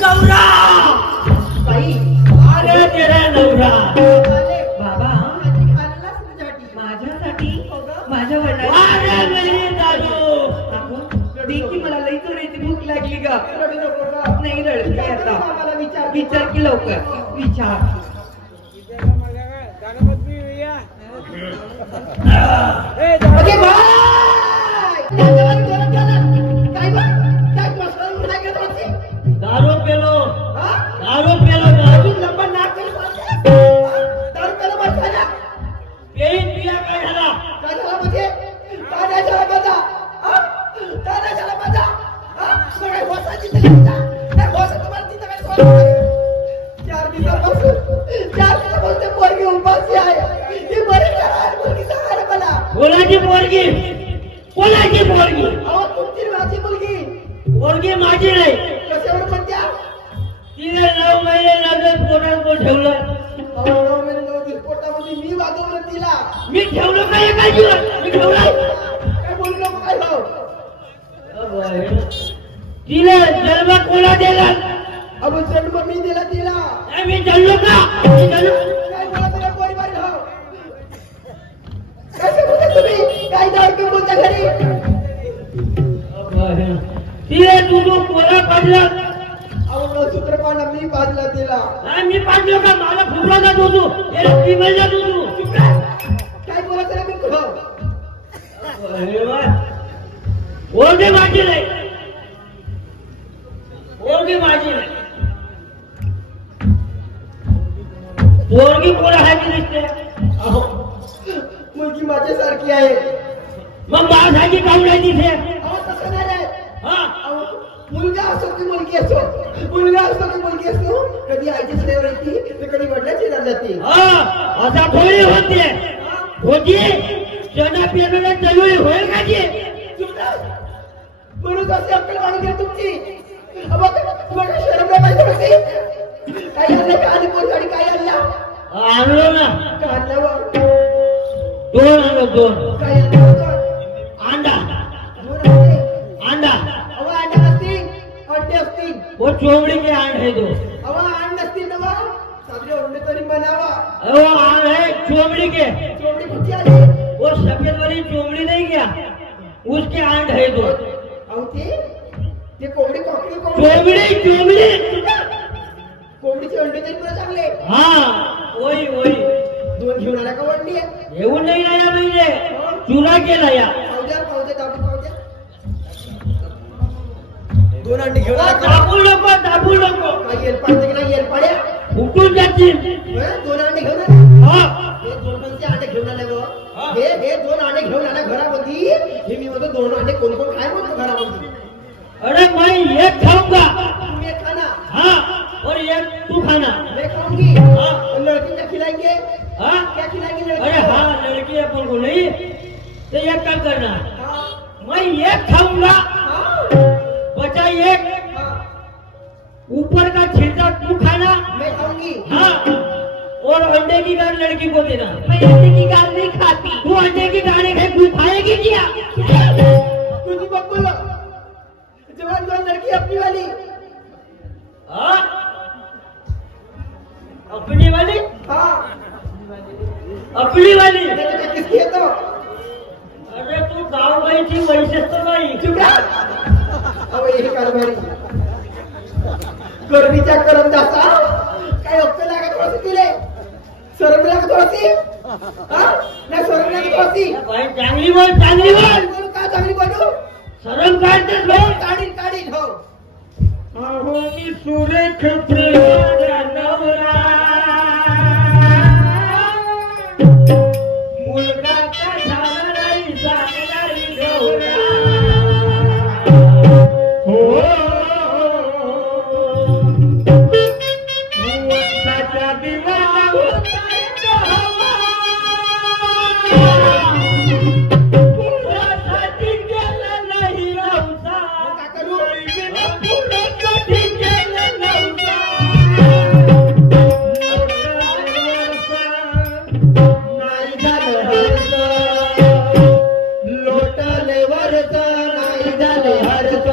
गौरा बाई अरे तेरा नवरा बाबा माझ्यासाठी माझ्या वडिलांची मला लई चोरीची भूक लागली ग नाही रडते आता विचार की लवकर विचार दारू पेलो लंबा नाक दारू पेलो बसायला पेन पिया काय झाला म्हणजे काय झाला माझा काय झाला माझा सगळे वसाची तरी तुम्हाला तिथं काय चार दिवसापासून ते पोरगी उपाशी आहे ती बरी करा मुलगी सांगा मला कोणाची पोरगी अहो तुमची माझी मुलगी माझी नाही कशावर म्हणत्या तिने 9 महिने नजर पोटात ठेवलं 9 महिने नजर पोटामध्ये मी वागवलं तिला मी ठेवलं काय काय मी ठेवलं काय बोलू नको काय हो तिला जन्म कोणा दिला अहो जन्म मी दिला तिला मी जन्म का काय बोलत रे पोरी बारी हो कसं बोलता तुम्ही काय दारू बोलता घरी तिला तू कोणा पाडला सूत्रपाला मी पाजला तिला मी पाजलो का मला फुटला जात होतो ती महिला तू काय बोलत रे मी ओळखे माझी नाही पोरगी कोण आहे की दिसते मुलगी माझ्यासारखी आहे मग माझ्यासारखी काऊन नाही दिसते तसं नाही रे मुलगा असो की मुलगी असो कधी आईची सेवा येते तर कधी वडिलांची जाते असा थोडी होती चना पियाला जरूरी होईल का जी म्हणून अशी अक्कल वाढून घ्या तुमची तुम्हाला शरम नाही थोडीशी काय आणलं का आणि कोण गाडी काय आणलो ना दोन काय अंडा वो चोमड़ी के आंड है दो आंड नसती ना साजरे अंडे तरी बनावा वो आंड है चोमड़ी कुछ आली वो सफेद वाली चोमड़ी नहीं क्या उसके आंड है दो ते कोंबडी कोंबडीचे अंडे तरी पुरा चांगले वही दोन घेऊन आला का अंडी येऊन नाही आया म्हणजे चुरा केला या पावजे दोन अंडी घेऊन दाबू नको काय येल पाडते की नाही येल पाड्या उठून जातील दोन अंडे घेऊन हे दोन अंडे घेऊन आले हे दोन अंडे घेऊन आला घरामध्ये हे मी म्हणतो दोन अंडे कोण काय म्हणतो घरामध्ये अरे मैं एक खाऊंगा तुम एक खाना और एक तू खाना मैं खाऊंगी लड़की क्या खिलाएंगे क्या खिलाएंगे लड़की अरे लड़की अपन को नहीं तो ये क्या करना मैं एक खाऊंगा बचा एक ऊपर का छिलका तू खाना मैं खाऊंगी और अंडे की गांड लड़की को देना मैं अंडे की गांड नहीं खाती तू अंडे की गांड तू खाएगी क्या तुझी बकुल जवान लड़की अपनी वाली अपनी वाली किसकी है तो अरे तू गाँव गई थी वैसे तो नहीं चुप अब यही कारभारी गर्मीच्या करम जाता काय अक्कल लागत थोडीशी तिले शरम लागत थोडीशी नाही शरम लागत थोडीशी चांगली बोल का चांगली बोलू शरम काढतेस काढील हो अहो मी सुरेख प्रेमाचा नवरा मुलगा का झाला नाही सांगणारी गौरा हो वंशाच्या दिवाला झाले हरच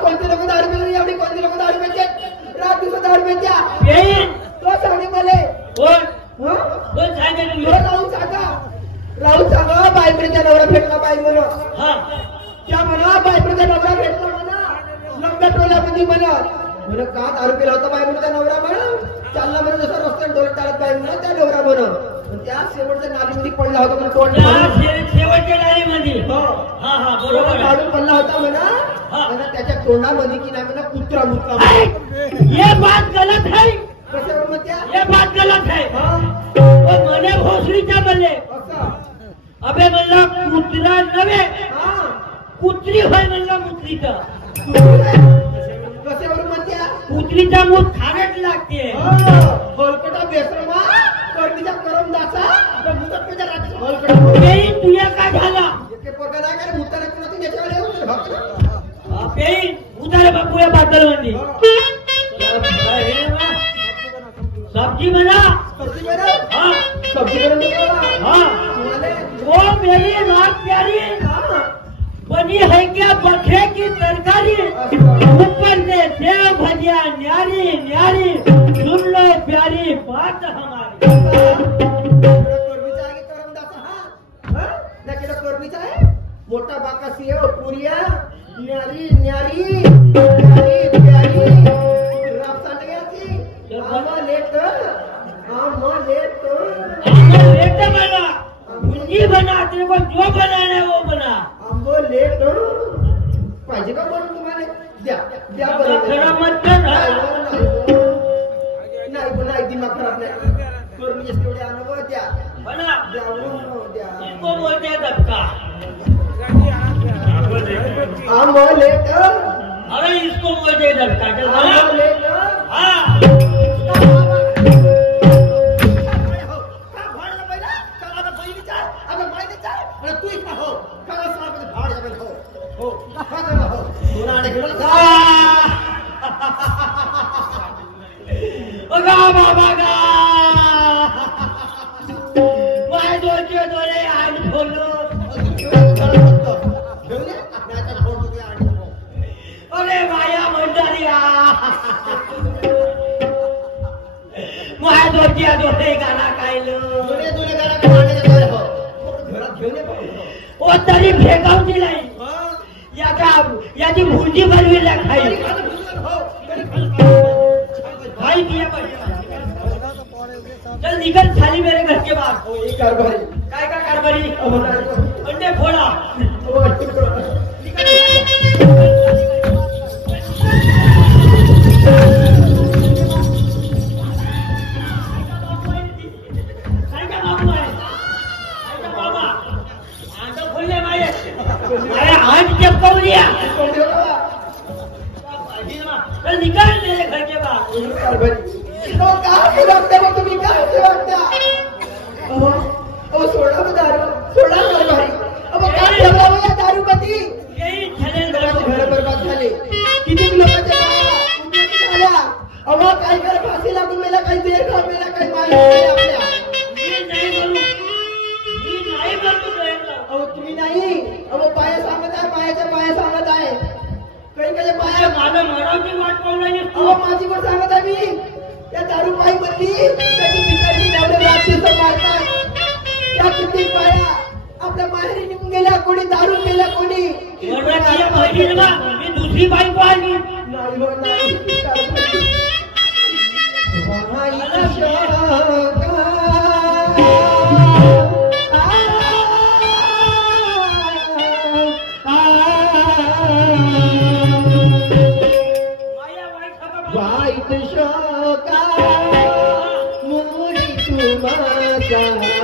कोणते लोक दारू पिऊन एवढी कोणते लोक दारू पिते रात दिवस दारू पित्या तो सांगे मले राहून सांगा बायकोचा नवरा भेटला पाहिजे म्हणा त्या म्हणा बायकोचा नवरा भेटला म्हणा लग्न टोल्यामध्ये म्हणा म्हणा का दारू पिला होता बायकोचा नवरा म्हणा चालला म्हणा जसं रस्त्यात ढोल टाळत पाहिजे म्हणा त्या नवरा म्हणा त्या शेवटच्या नालीमध्ये पडला होता म्हणून शेवटच्या नालीमध्ये काढून पडला होता म्हणा त्याच्या तोंडामध्ये की नाही म्हणा कुत्रा मुत्रा ये बात गलत है कशावर म्हणत्या ये बात गलत है मने भोसडीच्या मले अबे म्हणला कुत्रा नव्हे कुत्री होय म्हणला मुत्रीचा कशावर म्हणत्या कुत्रीचा मूत खारट लागते होलकटा बेसरमा कर्दीचा करम दासा मुदत पेजा रात्री होलकटा तुया काय झाला एके पोरगा नाही करे मुताला कुणाची त्याच्यावर येऊ भक्त पेई उतारे बापूया बादल मंदी सब्जी बना सब्जी बना हाँ सब्जी बना हाँ वो मेरी रात प्यारी बनी है क्या बखे की तरकारी ऊपर से सेव भजिया न्यारी न्यारी सुन लो प्यारी बात हमारी मोठा बाका सेव पुरिया न्यारी न्यारी न्यारी प्यारी राफ्तांड्याची आमलेट बना भुंजी बना तेरे को जो बनाना है वो बना आमलेट पाहिजे का म्हणून तुम्हाला द्या द्या खराब मत कर नाही दिमाग खराब नाही करून एवढे अनुभव द्या बना द्या इसको बोलते हैं धक्का आमलेट अरे इसको बोलते हैं धक्का चल आमलेट हाँ बाबा गा माय दोचे दोरे आज बोलो अरे माया मंडळी माय दोचे दोरे गाणा कायलो ओ तरी फेकावची नाही याची भुर्जी बनवीला खाई भाई दिया चल निकल साली मेरे घर के बाहर काय का कारभारी अंडे फोड़ा चल निकल मेरे घर के बाहर तुम्ही काय वाटता सोडा कारभारी काय ठेवला दारू पती घर बरबाद झाले किती लोकांच्या झाल्या काय कर फाशी लागून मेला काही देर खाऊन मेला काही माहिती आपल्या तुम्ही नाही पाया सांगत आहे पाया सांगत आहे काही काही पाया माझ्या मराठी वाट पाहून माझी पण सांगत आहे मी त्या दारू पायी बनली त्याची बिचारी एवढे रात्री मारतात त्या किती पाया आपल्या माहेरी निघून गेल्या कोणी दारू गेल्या कोणी मी दुसरी बायको आली वाईट शोका मुरी तुमचा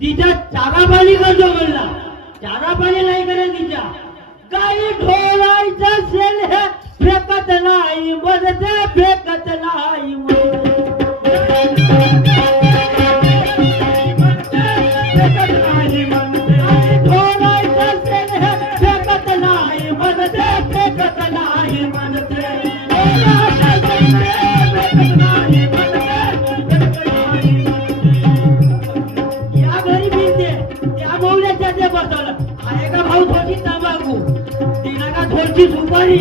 तिच्या चारा चारा पाणी करतो म्हणला, चारा पाणी नाही करेल तिच्या. काही ढोळायचं असेल हे फेकत नाही म्हणते, फेकत नाही म्हणते. सुपारी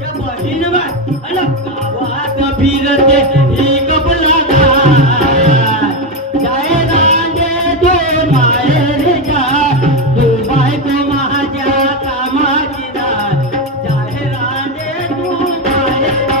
या बहिणीने बाय अला गावात फिरते ही कपला जाय रांगे तो माहेर जा, तू बायको माझ्या कामाची जाय रांगे तू माहेर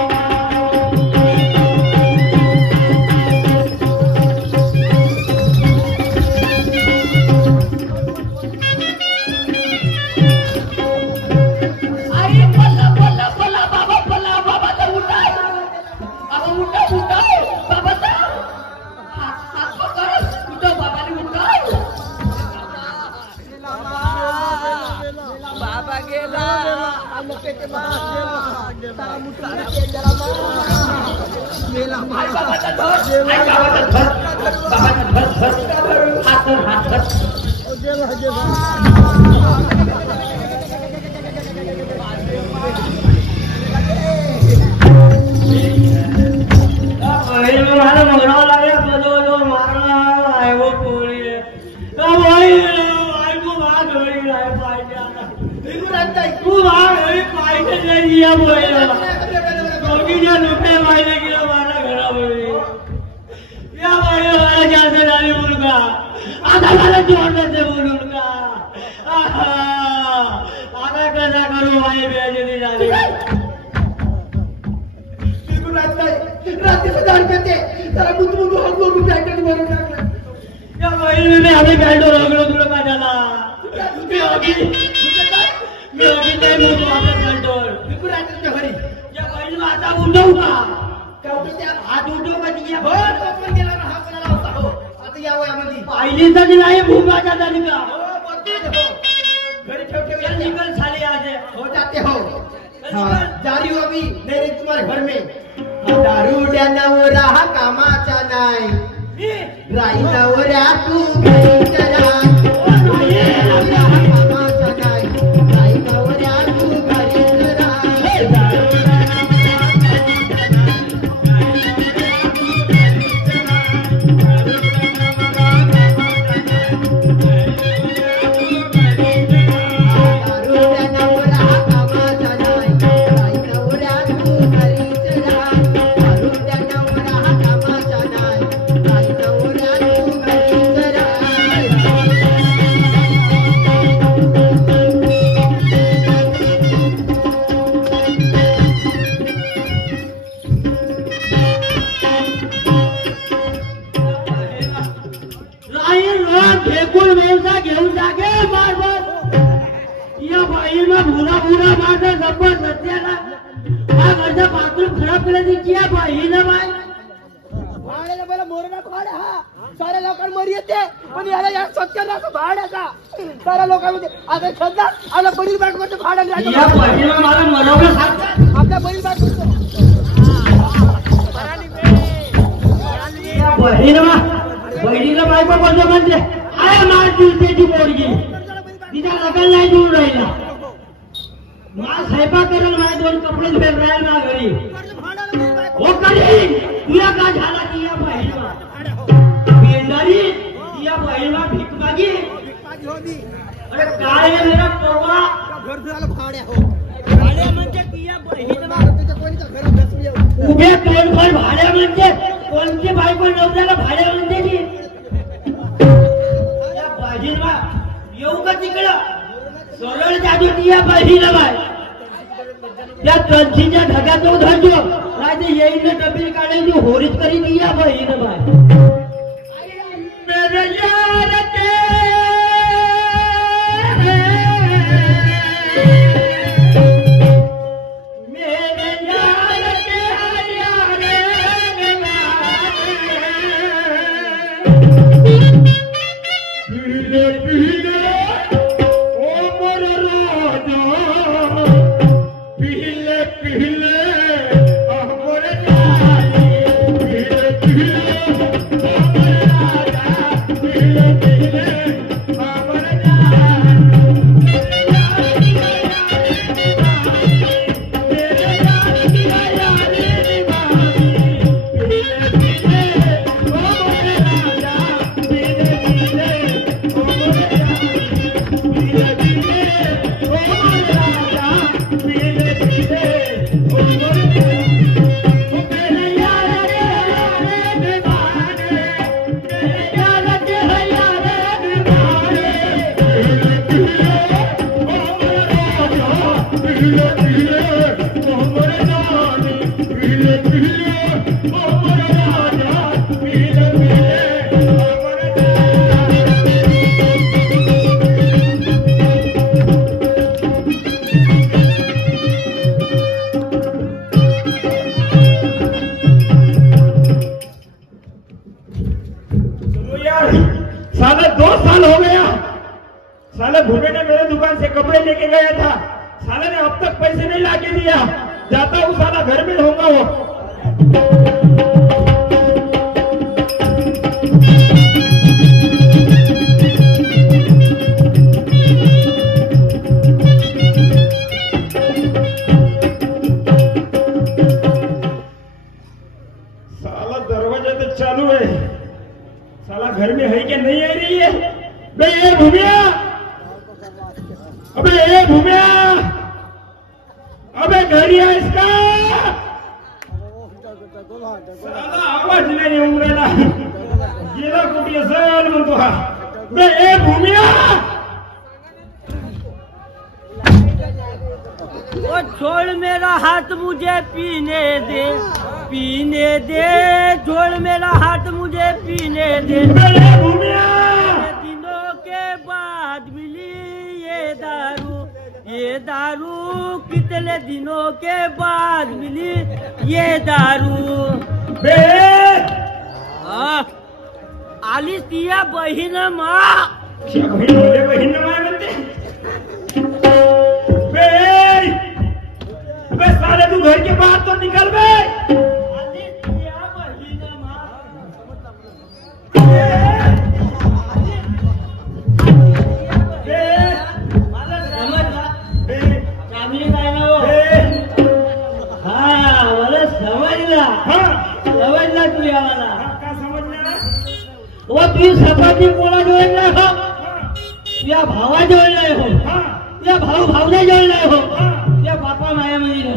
बहिणीला बायको कसं म्हणजे आय मार दिवसाची पोरगी तिचा लग्न नाही दूर राहिला मा स्वयंपाक करेल माझे दोन कपडे धुवेल राहील ना घरी हो करी तुला का झाला ती या बहिणीला बेंदारी ती या बहिणीला भीक मागी अरे काय आहे मेरा पोरगा घर झाला भाड्या हो भाड्या म्हणजे ती या बहिणीला उभे कोण कोण भाड्या म्हणजे कोणती बायको नवऱ्याला भाड्या म्हणते की या बाजीला येऊ का तिकडं सरळ जातो ती या बाजीला बाय त्या तंशीच्या ढगात तो धरतो नाही ते येईन डबी काढेल ती होरीच करी ती या बाईनं बाय मेरे यार के मेरे साले भूमे ने मेरे दुकान से कपड़े लेके गया था, साले ने अब तक पैसे नहीं लाके दिया। जाता हूँ साला, घर में होगा वो। साला दरवाजा तो चालू है, साला घर में है क्या नहीं आ रही है? बे ये भूमिया, अबे ये भूमिया, अबे घर ही है इसका। साला आवाज नाही येऊन राहिला, गेला कुठे असेल म्हणतो हा। बे ये भूमिया, वो छोड़ मेरा हाथ मुझे पीने दे, पीने दे, छोड़ मेरा हाथ मुझे पीने दे। बे ये भूमिया, दिनों के बाद मिली ये दारू कितने दिनों के बाद मिली ये दारू। बे आलीस तिया बहीण मा, बहीण माय म्हणते। बे अबे साले तू घर के बाहर तो निकल बे। आलीस तिया बहीण मा, मला समजला चांगली काय ना हो। हा मला समजला तुझ्या मला। का समजला? वो तुझी सपाटी कोणा जोड नाही हो, तुझ्या भावा जोड नाही हो, तुझ्या भावना जोड नाही हो, तुझ्या बापा मायामध्ये नाही हो।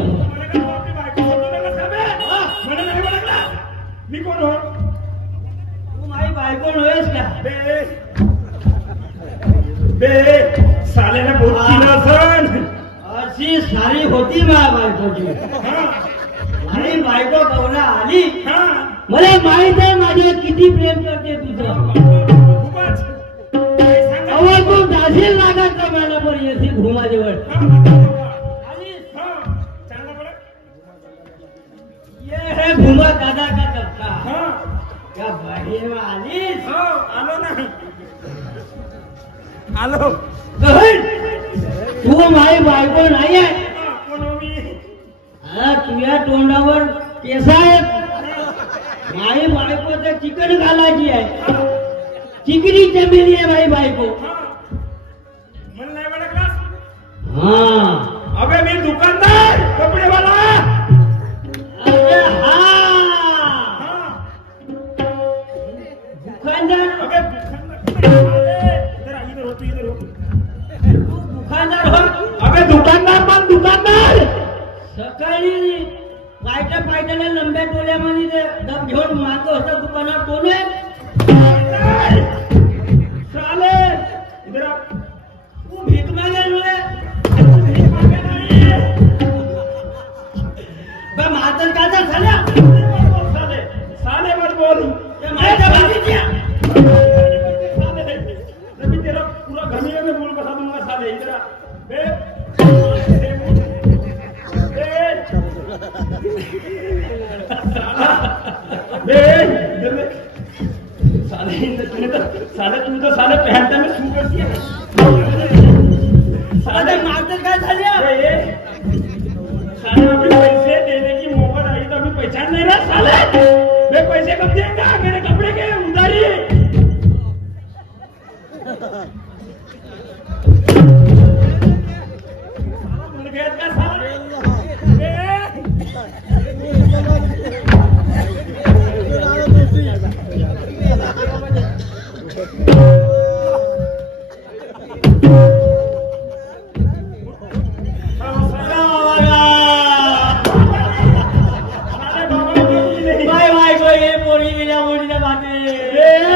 मला नाही ओळखला, मी कोण हो? तू माझी बायको नव्हेस का? बे सालेला बोलती ना सण, अशी सारी होती माझ्या बायकोची। माझी बायको गौरा आली, मला माहित आहे माझ्यावर किती प्रेम करते तुझं। अहो तू जाशील लागत का मला पण येथे घुमाजवळ ये है घुमा दादा का टपका। क्या बहीण आलीस? आलो ना, आलो। तू माझी बायको नाही आहे, कोण हो मी? तुझ्या तोंडावर केस आहेत। माझी बायको तर चिकन घालायची आहे, चिकनी चमेली आहे माझी बायको। मला नाही ओळखलास? हा अबे मी दुकानदार, कपडेवाला। अरे हा दुकानदार, अबे इधर हो, तू इधर हो। तू दुकानदार हो? अबे दुकानदार पण दुकानदार। सकाळी पायट्याला लंब्या टोल्यामध्ये ते डब घेऊन मागं होता दुकानात, कोण आहे? साले इधर आ। तू भीक मागायला म्हातर का झाल्या? साले मत बोल, माझ्या भाजीच्या साले मी तेरा पूरा घमीरे में बोल बता दूंगा। साले इधर आ। बे साले तू तो साले पहनता में शू करती है। साले मातर काय झाल्या? साले अभी पैसे देने की मोहर आई तो अभी पहचान नहीं रहा साले। वे पैसे कब देगा? मेरे कपड़े के उधारी।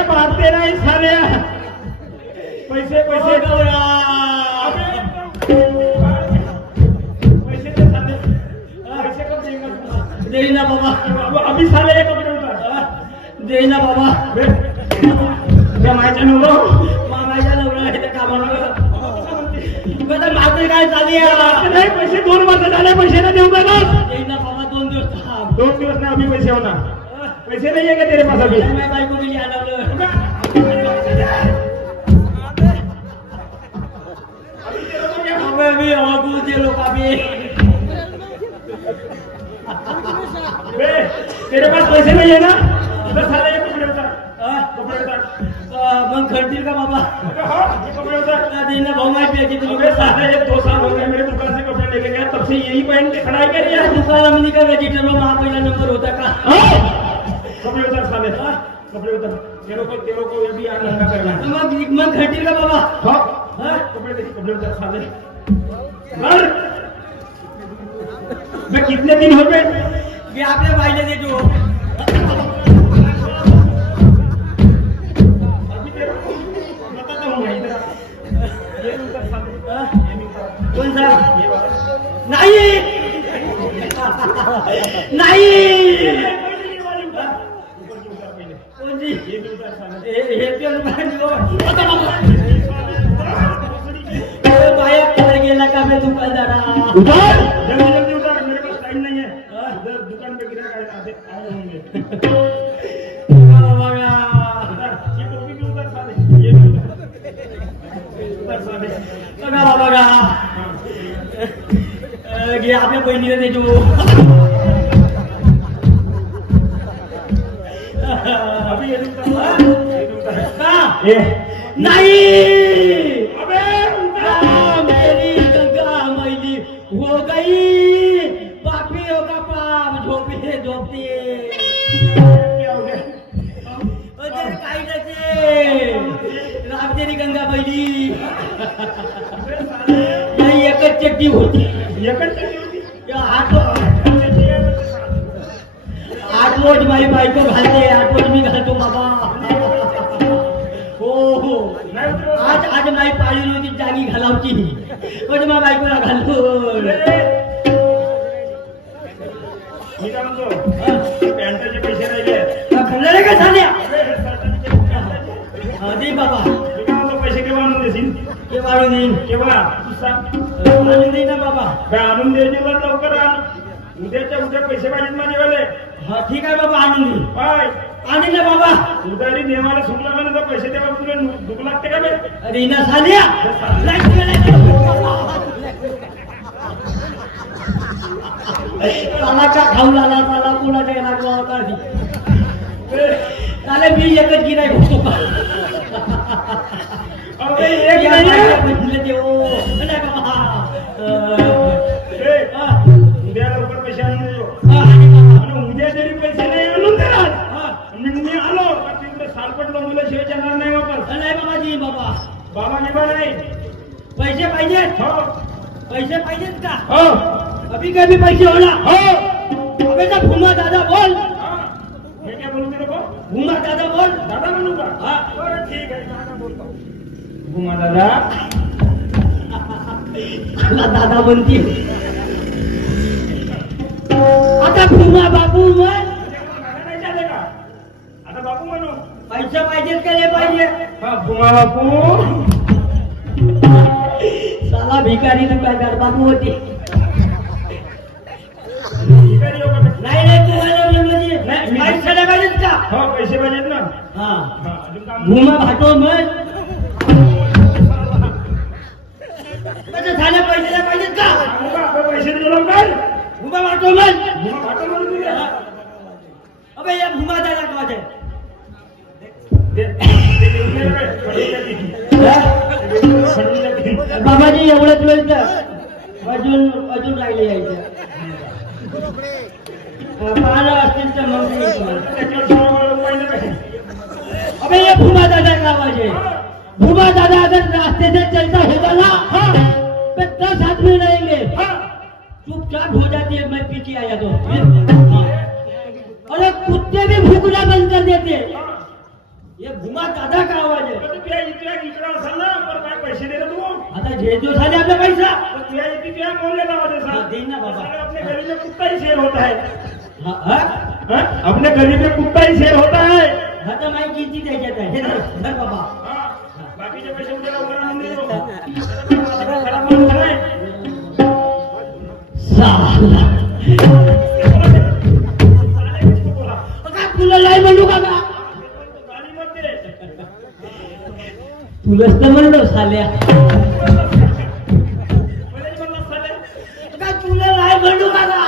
मारते नाही साल्या, पैसे पैसे पैसे दे साले, पैसे कब देंगे? देईना बाबा, अभी साले ये कपडे उतार। देईना बाबा। त्या माझ्या नवरा, माझ्या नवरा आहे त्या कामाला। मात्र काय चालली नाही, पैसे 2 वर्ष झाले, पैसे नाही देऊ का? देईना बाबा, 2 दिवस थांब। 2 दिवस ना अभी पैसे होना, पैसे नहीं है क्या तेरे पास अभी? मैं बाइक को भी आना अबे भी आगू दे लोग अभी तेरे पास पैसे नहीं है ना? उधर साले ये कपड़े उतार, कपड़े उतार। मग खर्चील का बाबा? हाँ, कपड़े उतार। दिन भाव माई पे अबे साले ये 2 साल हो गए मेरे दुकान से कपड़े लेके गया, तब से यही पहन के खड़ा ही कर रहा है। दुकान में का रजिस्टर में वहाँ पहला नंबर होता का। कपड़े उतार साले, कपड़े उतार। तेरे को ये भी आना करना है। मग खर्चील का बाबा? हाँ, कपड़े देखिए, कपड़े उतार साले। मैं कितने दिन हो गए? ये आपने भाई दे जो अभी तेरे को बताता हूँ मैं इधर। ये उतार साले, कौन सा? ये वाला। नहीं नहीं कौन जी? ये भी उतार साले। हे पेन पाणी हो बाया कर गेला का मैं दुकानदारा उतार, जल्दी उतार, मेरे पास टाइम नहीं है। उधर दुकान पे गिराक आए होंगे। बघा ये टोपी भी उतार साले, ये भी उतार साले। बघा ये आपल्या बहिणीला देतो अभी ये उतार का ये नाही अबे मेरी गंगा मैली हो गई पापी होगा पाप झोपते झोपते क्या हो गया? अरे काय नसे राम तेरी गंगा मैली नाही एकच चड्डी होती आठ रोज माझी बायको घालते 8 रोज मी घालतो बाबा हो आज माझी पाळी नव्हती जागी घालावची पण माझ्या बायकोला घालतो मी काय म्हणतो पॅन्टाचे पैसे राहिले खंडरे का झाल्या दे बाबा मी काय म्हणतो पैसे केव्हा आणून देशील? केव्हा आणून देईन? केव्हा तू सांग. आणून देईन ना बाबा. काय आणून द्यायचे लवकर आण. उद्याच्या उद्या पैसे पाहिजेत माझेवाले. हा ठीक आहे बाबा आणून देईन. काय आणीन ना बाबा. उधारी नियमाला सुटला का ना पैसे तेव्हा तुला दुख लागते का बे? अरे ना साल्या साला का खाऊ लागला साला कुणाच्या नागवा काढी साले मी एकच गिराय बघतो का अरे एक नाही म्हटलं ते ओ नाही बाबा उद्या लवकर पैसे आणून देतो. आणि उद्या जरी पैसे नाही आणून देणार मी आलो का तिकडे सालपट लोंगला शिवाय येणार नाही वापस. नाही बाबाजी बाबा बाबा निभा नाही. पैसे पाहिजेत हो पैसे पाहिजेत का हो अभी कभी पैसे होणार हो अबे तर भूमा दादा बोल मैं क्या बोलू तेरे को? भूमा दादा बोल दादा म्हणू का? हाँ. बरं ठीक आहे दादा बोलतो. भूमा दादा मला दादा म्हणते आता भूमा बाबू म्हण दादा नाही चालले का? आता बापू म्हणू. पैसे पाहिजेत का नाही पाहिजे हा भूमा बापू साला भिकारी दुकानदार बाबू होते भिकारी हो का? नाही नाही तुम्हाला म्हणजे नाही, पैसे पाहिजेत का हो पैसे पाहिजेत ना. हा हा अजून काम भूमा भाटो म्हण कसं झालं पैसे पाहिजेत का सांगू का? आता पैसे दिले लवकर. भूमा भाटो म्हण भूमा भाटो म्हणून दिले. अबे या भूमा दादा का आहे ते देऊन दे रे. पडून जातील. पडून जातील. बाबाजी एवढंच वेळ अजून राहिले यायचं पाहिलं असतील तर मग त्याच्यावर 16 रुपये नाही. अबे ये भूमा दादा का आवाज है भूमा दादा अगर रास्ते से चलता होगा ना तो 10 आदमी रहेंगे चुपचाप हो जाती है मैं पीछे आया तो अरे कुत्ते भी भूखना बंद कर देते ये भूमा दादा का आवाज है तुझ्या इकडे असाल ना पण काय पैसे दे ना तू. आता जे जो झाले आपला पैसा तुझ्या इथे बोलले ना माझे हाँ, देना बाबा. अपने गली में कुत्ता ही शेर होता है. हाँ, हाँ? हाँ? अपने गली में कुत्ता ही शेर होता है. हाँ तो माई किती द्यायच्यात आहे हे धर बाबा हाँ, बाकीचे पैसे उद्या लवकर आणून देतो. खराब माणूस नाही. साला काय तुला नाही म्हणू का गाडीमध्ये तुलाच तर म्हणलो साल्या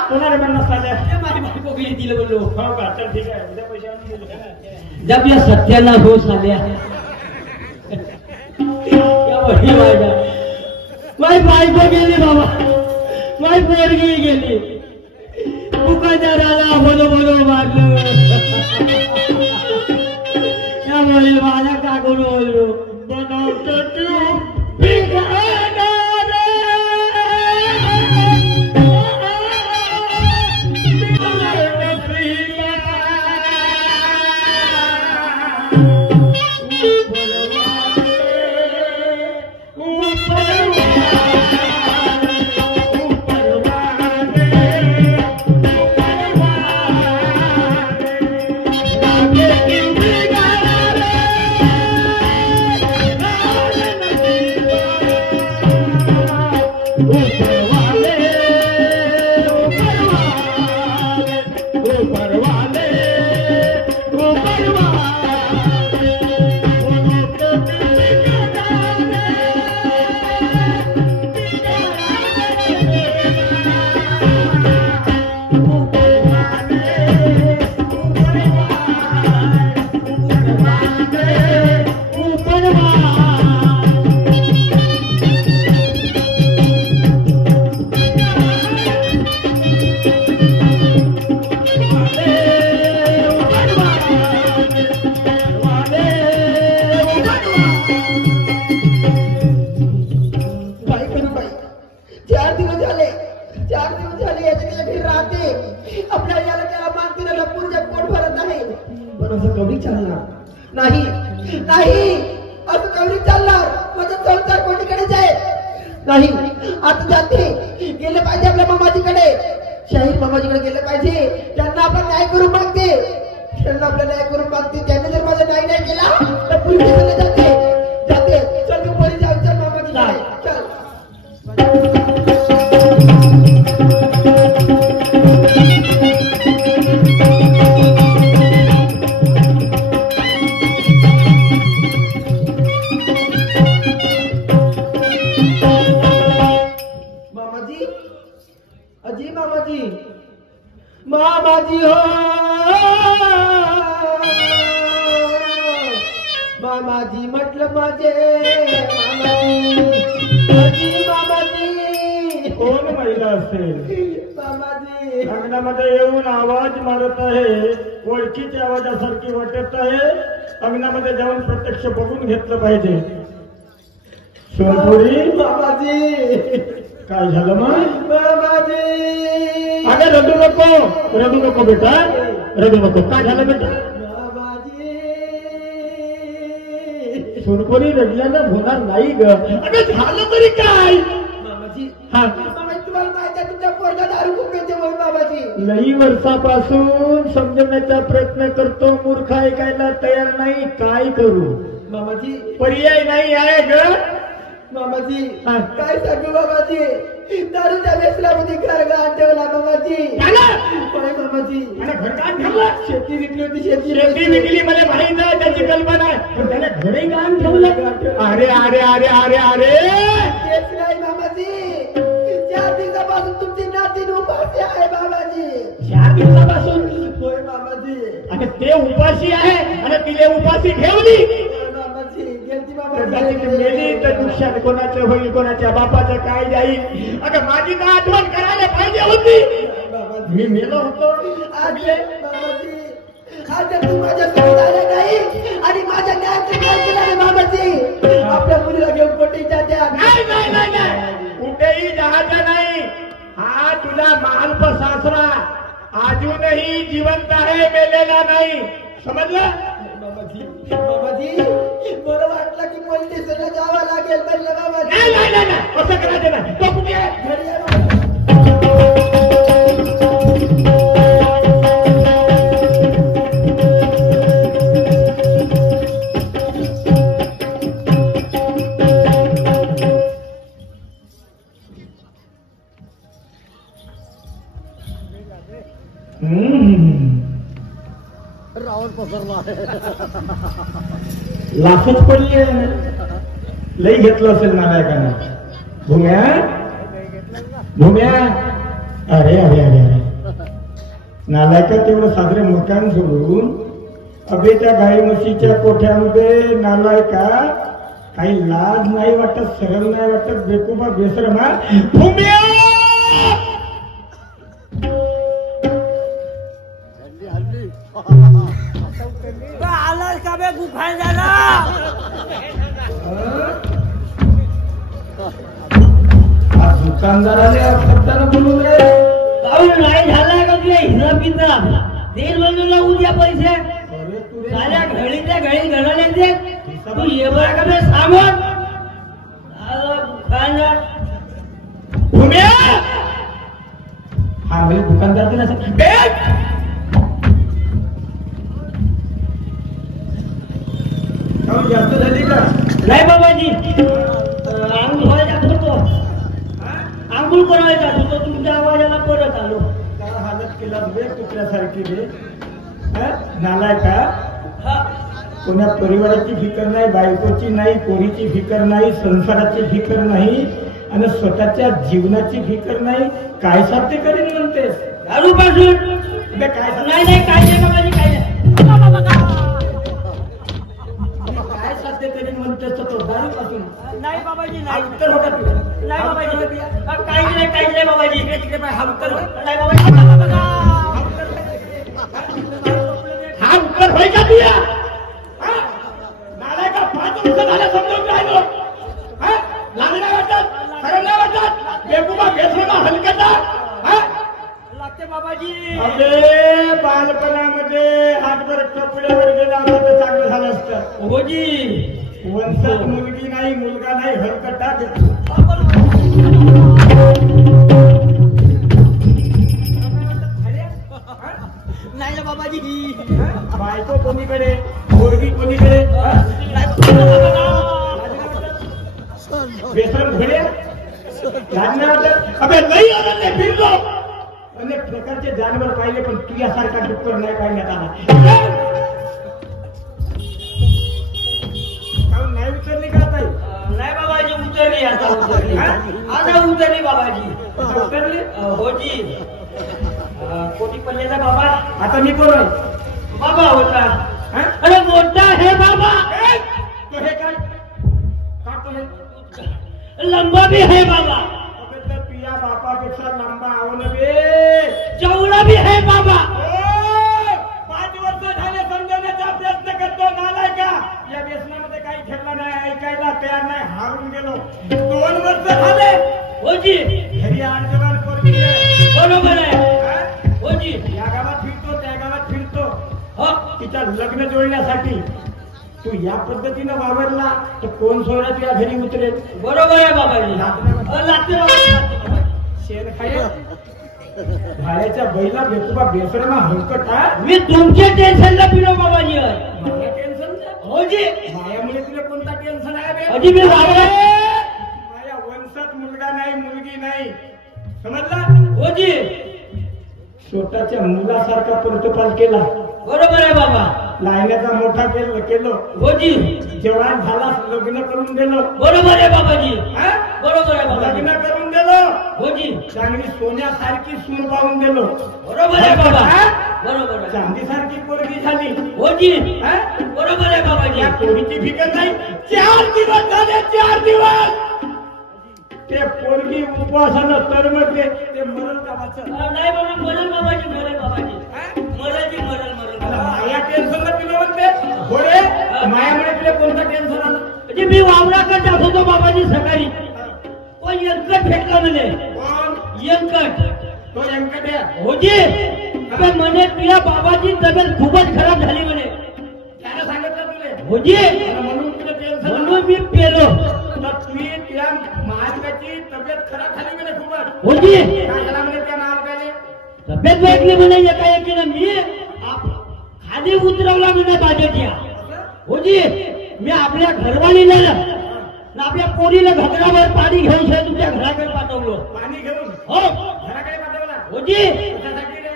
कोणाला म्हणणार साल्या ते माझी बायको गेली तिला बोललो हो का चल ठीक आहे उद्या पैसे आणून देतो. जब या सत्याला हो साल्या क्या वही माझ्या माझी बायको गेली बाबा माझी पोरगी गेली दुकानदाराला बोलो बोलो मारलं क्या बोल माझा का करू बोललो बनवतो तू नाही नाही असं कवरी चालणार माझा संसार कोणीकडे जाईल नाही आता जाते गेले पाहिजे आपल्या मामाजीकडे शाहीर मामाजीकडे गेले पाहिजे त्यांना आपण न्याय करून मागते त्यांना आपला न्याय करून मागते त्यांनी जर माझा न्याय नाही केला तर पुढे जाते जाते चल तू पुढे जाऊ चल मामाजीकडे चल मामाजी हो मामाजी म्हटलं माझे मामाजी मामाजी कोण महिला असेल मामाजी अंगणामध्ये येऊन आवाज मारत आहे ओळखीच्या आवाजासारखी वाटत आहे अंगणामध्ये जाऊन प्रत्यक्ष बघून घेतलं पाहिजे सोनपुरी मामाजी काय झालं मग मामाजी अगं रडू नको बेटा रडू नको काय झालं बेटा सोनपुरी रडल्यानं होणार नाही ग अगं झालं तरी काय मामाजी हा मामाजी तुम्हाला माहिती आहे तुमच्या पोरगा दारू खूप पिते म्हणून मामाजी लई वर्षापासून समजण्याचा प्रयत्न करतो मूर्ख ऐकायला तयार नाही काय करू मामाजी पर्याय नाही आहे ग मामाजी हा. काय सांगू मामाजी दारूच्या व्यसनामध्ये घर घाण ठेवला मामाजी होय मामाजी घरकाम ठेवलं शेती विकली होती शेती विकली मला माहित आहे त्याची कल्पना आहे पण त्याने घरी काम ठेवलं अरे अरे अरे अरे अरे तेच नाही मामाजी 4 दिवसापासून तुमची नाती उपाशी आहे मामाजी 4 दिवसापासून होय मामाजी आणि ते उपाशी आहे आणि तिने उपाशी ठेवली मामाजी गेलती मेली तर नुकसान कोणाचं होईल कोणाच्या बापाचं काय जाईल अगं माझी ना आठवण करायला पाहिजे होती मी मेलो होतो आज मामाजी आज तू माझ्यासोबत आला नाही आणि माझ्या न्यायाचं काय केलं रे मामाजी आपल्या मुलीला घेऊन कोटीच्या त्या नाही नाही नाही नाही कुठेही जायचं नाही हा तुला मालप सासरा अजूनही जिवंत आहे मेलेला नाही समजलं मामाजी बरं वाटलं की पोलीस स्टेशनला जावं लागेल म्हणलं मामाजी नाही नाही नाही नाही असं करायचं नाही तो कुठे आहे घरी आहे मामाजी. रावण पसरला लाचच पडली आहे लई घेतलं असेल नालायकांना भूम्या भूम्या अरे अरे अरे अरे नालायका तेवढं साजरे मकान सोडून अबे त्या गाई म्हशीच्या कोठ्यामध्ये नालायका काही लाज नाही वाटत, सरळ नाही वाटत, बेकुबा बेसरमा आला का बे गुफाय झाला दुकानदाराने शब्दानं बोलून रे नाही झाला का तुझ्या हिरा पिता देईल म्हणून उद्या पैसे साऱ्या घडीच्या घडी घडवले दे तू ये बरं का बे सामान हा म्हणजे दुकानदार पण असं जास्त झाली का नाही बाबाजी आंघोळ धुवायला जात होतो आंघोळ करायला जात होतो तुमच्या आवाजाला परत आलो काय हालत केला बे कुत्र्यासारखी रे नालाय का कोण्या परिवाराची फिकर नाही, बायकोची नाही, पोरीची फिकर नाही, संसाराची फिकर नाही आणि स्वतःच्या जीवनाची फिकर नाही. काय साध्य करीन म्हणतेस दारू पासून काय नाही काय नाही बाबाजी काय काय साध्य करीन म्हणतेस तो दारू पासून नाही बाबाजी नाही उत्तर होता नाही बाबाजी काही नाही बाबाजी हा उत्तर नाही बाबाजी हा उत्तर होय का तुया नालाय का 5 वर्ष झाले समजून राहिलो लागणार वाटत सगळ्यांना वाटत बेकुबा बेसरमा हलकता लागते बाबाजी अबे बालपणामध्ये हातभर कपड्यावर गेला असता तर चांगलं झालं असतं होजी वंशात मुलगी नाही, मुलगा नाही, हलकटा नाही ना बाबाजी बायको कोणीकडे, पोरगी कोणीकडे, बेसरम घडे अबे लई अनन्य फिरलो अनेक प्रकारचे जानवर पाहिले पण तुझ्यासारखा डुक्कर नाही पाहण्यात आला. नाही उतरली का ताई? नाही बाबाजी उतरली आता उतरली बाबाजी उतरली होजी कोटी पडलेला बाबा आता मी कोण आहे बाबा होता अरे मोठा है बाबा तो हे काय काढतो हे लंबा भी है बाबा अबे तर तुझ्या बापापेक्षा लांबा आवलं बे चौड़ा भी है बाबा 5 वर्ष झाले समजवण्याचा प्रयत्न करतो नालाय का या व्यसनामध्ये काही ठेवला नाही, ऐकायला तयार नाही, हारून गेलो. 2 वर्ष झाले होजी घरी आजोबान पोरगी बरोबर आहे होजी या गावात फिरतो त्या गावात फिरतो हो तिच्या लग्न जोडण्यासाठी तू या पद्धतीनं वावरला तर कोण सोयरा तुझ्या घरी उतरेल? बरोबर आहे बाबाजी लागते बाबाजी शेण खाय भाड्याच्या बैला बेकुबा बेसरमा हलकटा मी तुमच्या टेन्शनला पिलो बाबाजी माझ्या टेन्शन होजी मायामुळे तुला कोणता टेन्शन आहे बे? अजी मी बाबा माझ्या वंशात मुलगा नाही, मुलगी नाही, समजला? होजी स्वतःच्या मुलासारखा प्रोटोकॉल केला, बरोबर आहे बाबा लायण्याचा मोठा केलो होजी जवान झाला लग्न करून दिलो, बरोबर आहे बाबाजी हा? बरोबर आहे बाबाजी लग्न करून दिलो, होजी चांगली सोन्यासारखी सून पाहून दिलो, बरोबर आहे बाबा हा? बरोबर आहे चांदीसारखी पोरगी झाली, होजी हा? बरोबर आहे बाबाजी या पोरीची फिकर नाही. 4 दिवस झाले, 4 दिवस ते पोरगी उपवासानं तरमते ते मरण कामाचं नाही बाबा मरण बाबाजी मरण बाबाजी मरण माया टेन्शनला पिलं म्हणते घोडे मायामुळे तुला कोणतं टेन्शन आलं? म्हणजे मी वावराकडे जात होतो बाबाजी सकाळी तो यंकट भेटला म्हणे कोण? यंकट तो व्यंकट्या होजी अबे म्हणे तुझ्या बाबाची तब्येत खूपच खराब झाली म्हणे त्यानं सांगितलं तुले होजी म्हणून तुला टेन्शन म्हणून मी पेलो तर तुझी तुझ्या महाजगाची तब्येत खराब झाली म्हणे खूपच. होजी काय झाला म्हणे त्या महाजगाने? तब्येत भेटली म्हणे एकाएकीनं मी खाली उतरवला म्हणे बाजूच्या होजी मी आपल्या घरवालीला ना आपल्या पोरीला घगरावर पाणी घेऊन तुमच्या घराकडे पाठवलं पाणी घेऊन हो घराकडे पाठवला होजी कशासाठी रे?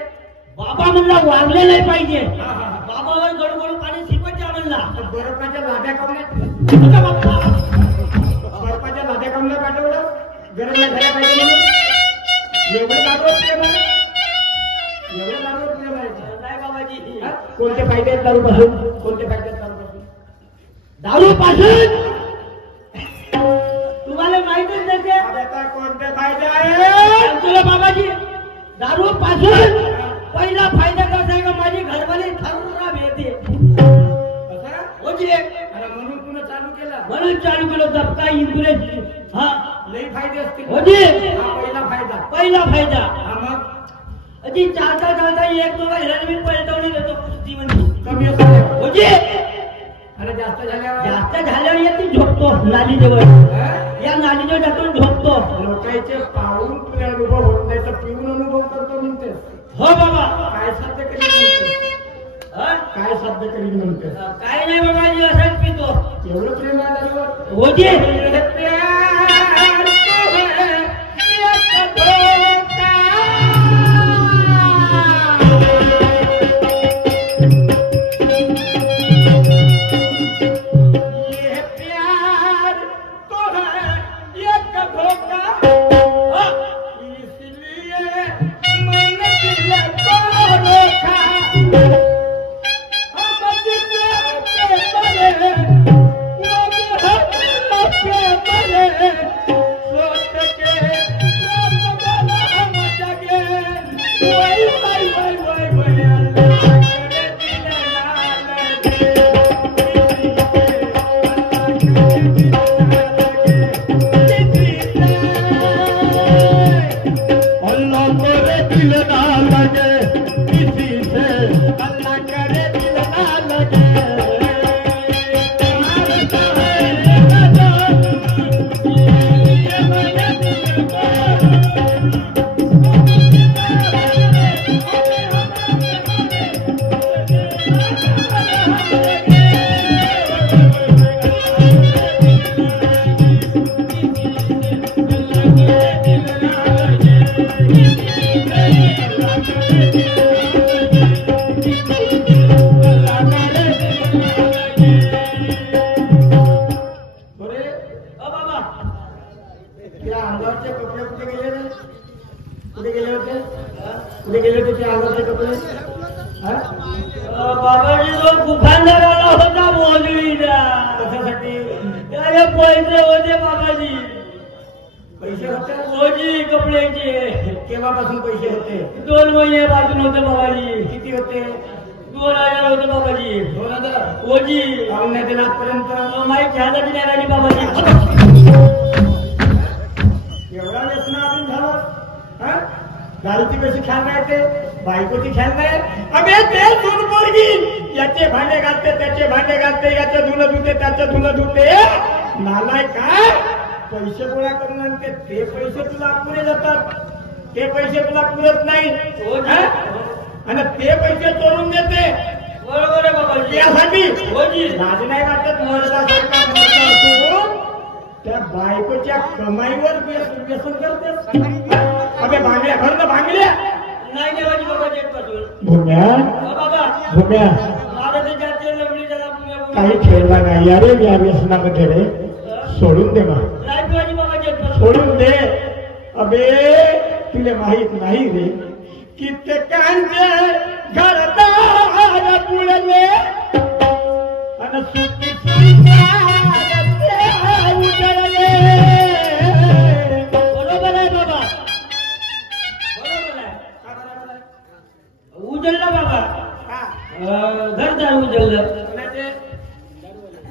बाबा म्हणला वारले नाही पाहिजे हा, हा, हा. बाबावर गडगड पाणी शिकवायच्या म्हणला बर्फाच्या लाद्या काढण्यात बाबा बर्फाच्या लाद्या काढण्यात पाठवलं गरम नाही झाल्या पाहिजे म्हणून एवढं लागवत तुला म्हणून एवढं लागवत तुला कोणते फायदे आहेत दारूपासून? कोणते फायदे आहेत दारूपासून? दारूपासून तुम्हाला माहितच नाही ते. आता कोणते फायदे आहेत? तुला बाबाजी दारूपासून पहिला फायदा कसा आहे का माझी घरवाली खराब येते म्हणून तुला चालू केला. म्हणून चालू केलं दबका इन्शुरन्स. हा लई फायदे असतील. पहिला फायदा हा मग अजी चालता चालता एक दोघा हिराने मी पलटवली देतो कुस्ती मध्ये कमी असतो. होजी आणि जास्त झाल्यावर येते झोपतो नालीजवळ. या नालीजवळ जातो झोपतो. लोकांचे पाहून तुला अनुभव होत नाही तर पिऊन अनुभव करतो म्हणते. हो बाबा काय साध्य करीन म्हणते? काय साध्य करीन म्हणते? काय नाही बाबाजी असंच पितो. एवढं प्रेम आहे दारूवर. होजी बाबाजी जो दुकानदार आला होता मोजळीला कशासाठी? त्याला पैसे होते बाबाजी. पैसे होते? मोजी कपड्याचे. केव्हापासून पैसे होते? 2 महिन्यापासून होते बाबाजी. किती होते? 2000 होते बाबाजी. 2000 मोजी पाहुण्या दिनापर्यंत माहीत झालं नाही राहिली बाबाजी. एवढा व्यसन आपण झाला. दारूची कशी ख्याल राहते? बायकोची ख्याल नाही. अबे ते सून पोरगी याचे भांडे घालते त्याचे भांडे घालते याचं धुणं धुते त्याचं धुणं धुते. नालाय काय पैसे गोळा करून आणते. ते पैसे तुला पुरे जातात. ते पैसे तुला पुरत नाही आणि ते पैसे चोरून देते. बरोबर आहे बाबाजी. यासाठी लाज नाही वाटत? मर्दासारखा मर्द असून त्या बायकोच्या कमाईवर व्यसन करते. अबे भांगड्या घरनं भांगड्या नाही देवाजी बाबाजी येतपासून. भूम्या बाबा भूम्या महाराज जाते लवडी त्याला काही खेळला नाही अरे या व्यसनामध्ये रे. सोडून दे मग. नाही देवाजी बाबाजी येतपासून. सोडून दे. अबे तुला माहित नाही रे कित्येकांचे घरदार पुळले आणि सुखी उजळले. बरोबर आहे बाबा. बरोबर आहे. उजळलं बाबा. घरदार उजळलं.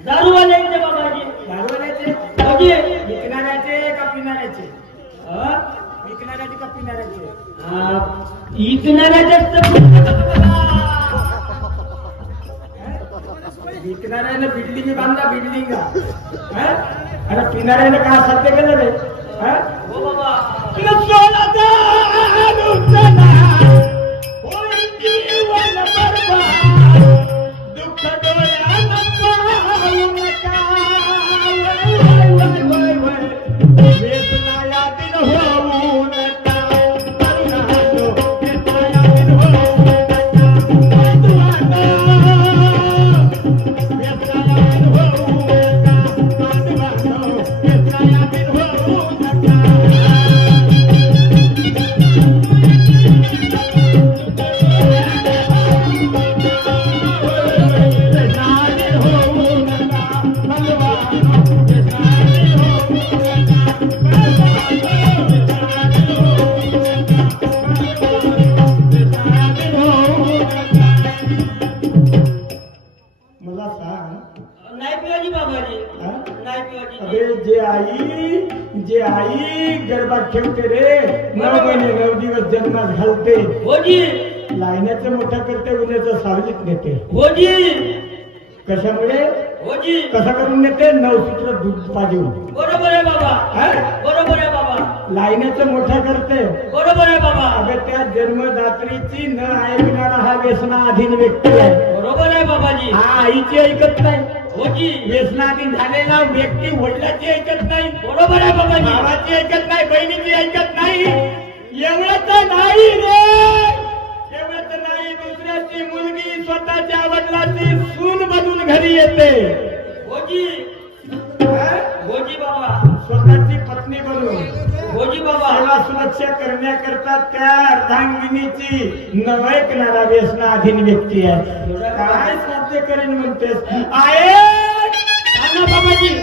दारूवाल्याचे बाबाजी. दारूवाल्याचे? होजी विकणाऱ्याचे का पिणाऱ्याचे? विकणाऱ्याचे का पिणाऱ्याचे? विकणाऱ्याने बिल्डिंग बांधला बिल्डिंग. आणि पिणाऱ्याने काय साध्य केलं रे? हो बाबा. दुःख डोळ्यानं पाहू नका. वेदनाया दिन होऊ नका. करुणानो वेदनाया दिन होऊ नका. वेदनाया दिन होऊ नका. वेदनाया दिन होऊ नका. गर्भात ठेवते रे, 9 महिने 9 दिवस जन्मात घालते, होजी लायण्याचं मोठं करते, उन्हाचं सावलीत नेते. होजी कशामुळे? होजी कसा करून नेते? 9 सूत्र दूध पाजून. बरोबर आहे बाबा, बरोबर आहे बाबा. लायण्याचं मोठं करते, बरोबर आहे बाबा. अगं त्या जन्मदात्रीची न ऐकणारा हा व्यसनाधीन व्यक्ती आहे. बरोबर आहे बाबाजी. हा आईची ऐकत नाही, होजी व्यसनाधीन झालेला व्यक्ती वडिलाची ऐकत नाही, बरोबर आहे बाबाजी. भावाची ऐकत नाही, बहिणीची ऐकत नाही. एवढं तर नाही रे, एवढं तर नाही, दुसऱ्याची मुलगी स्वतःच्या वडिलाची सून बनून घरी येते. होजी होजी बाबा, स्वतःची पत्नी बनून. होजी बाबा. त्याला सुरक्षा करण्याकरता त्या अर्धांगिनीची न ऐकणारा व्यसनाधीन व्यक्ती आहे. काय साध्य करेन म्हणतेस? आहे सांगा बाबाजी.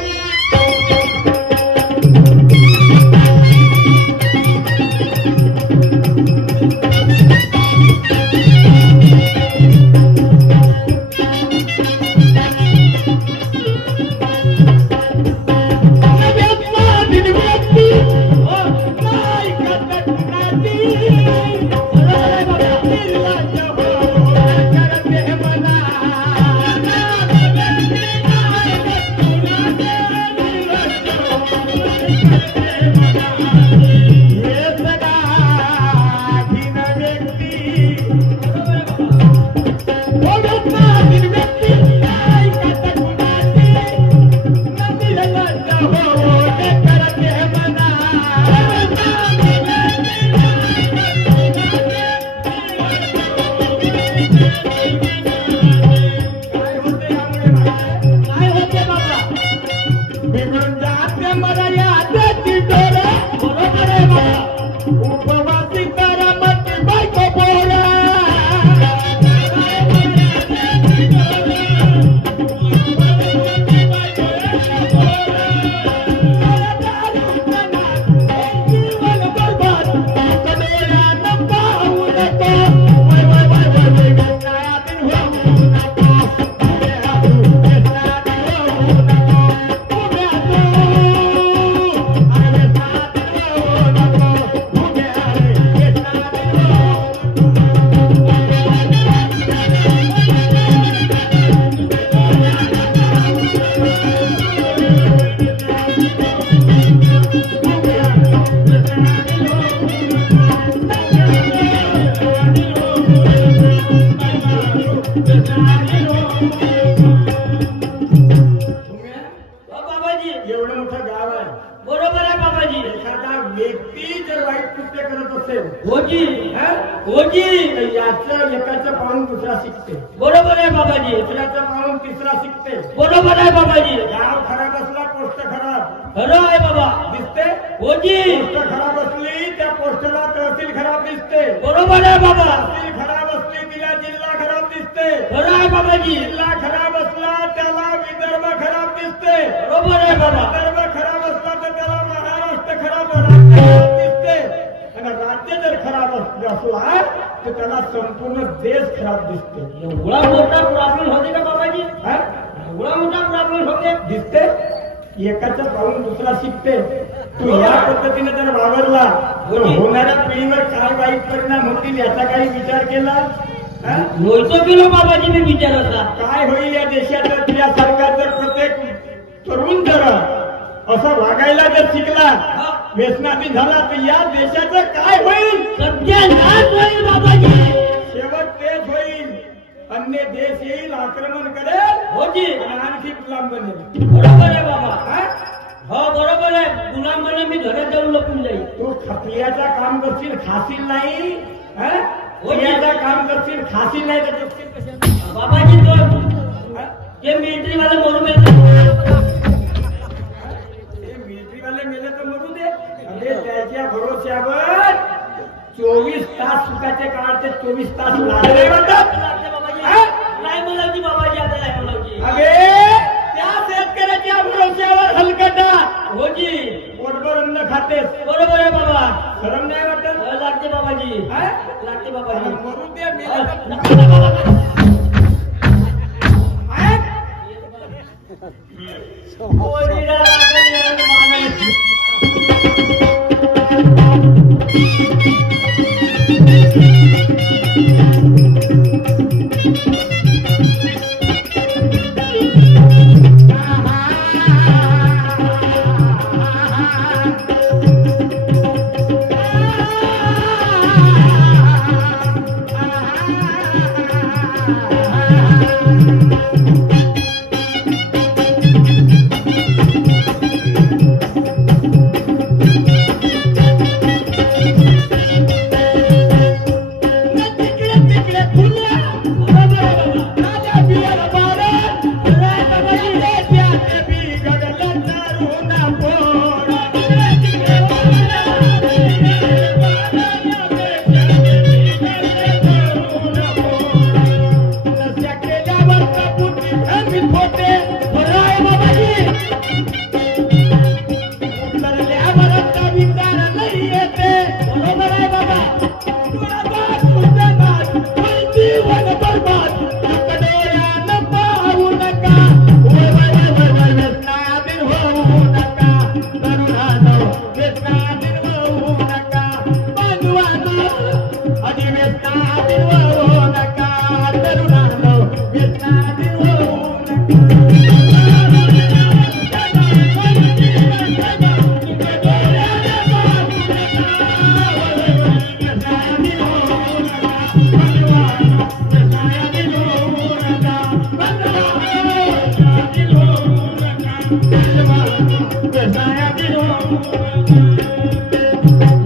एकाचं पाहून दुसरा शिकते. बरोबर आहे बाबाजी. दुसऱ्याचं पाहून तिसरा शिकते. बरोबर आहे बाबाजी. गाव खराब असला पोस्ट खराब. खरं आहे बाबा. दिसते? होजी. पोस्ट खराब असली त्या पोस्टला तहसील खराब दिसते. बरोबर आहे बाबा. तहसील खराब असली तिला जिल्हा खराब दिसते. खरं आहे बाबाजी. जिल्हा खराब असला त्याला विदर्भ खराब दिसते. बरोबर आहे बाबा. विदर्भ खराब असला तर त्याला महाराष्ट्र खराब दिसते. आणि राज्य जर खराब असला तर त्याला संपूर्ण देश खराब दिसते. एवढा मोठा प्रॉब्लेम होते का बाबाजी? एवढा मोठा प्रॉब्लेम होते. दिसते? एकाचं पाहून दुसरा शिकते. तू या पद्धतीने जर वावरला तर होणाऱ्या पिढीवर काय वाईट परिणाम होतील याचा काही विचार केला? नव्हतो केलो बाबाजी मी विचार होता. काय होईल या देशात? या सरकारचा प्रत्येक तरुण जर असं वागायला जर शिकला, व्यसनाधीन झाला तर या देशाचं काय होईल? सत्यानाश होईल बाबाजी. शेवट तेच होईल. अन्य देश येईल, आक्रमण करेल, होती आणि आणखी गुलाम बनेल. बरोबर आहे बाबा. हो बरोबर आहे. गुलाम बने मी घरात जाऊन लपून जाईल. तू खपल्याचं काम करशील, खाशील नाही. खपल्याचं काम करशील, खाशील नाही तर जगशील कशा? बाबाजी तो ते मिलिटरी वाले मरू मिळते. मिलिटरी वाले मेले तर मरू दे. अरे त्याच्या भरोश्यावर 24 तास सुखाचे काळाचे 24 तास लागले म्हणतात. नाही बोलायची बाबाजी. आता नाही बोलायची. अरे त्या शेतकऱ्याच्या भरोश्यावर हलकटा होजी. पोटभर अन्न खातेस. बरोबर आहे बाबा. शरम नाही वाटत? लागते बाबाजी. लागते बाबाजी. मरू दे.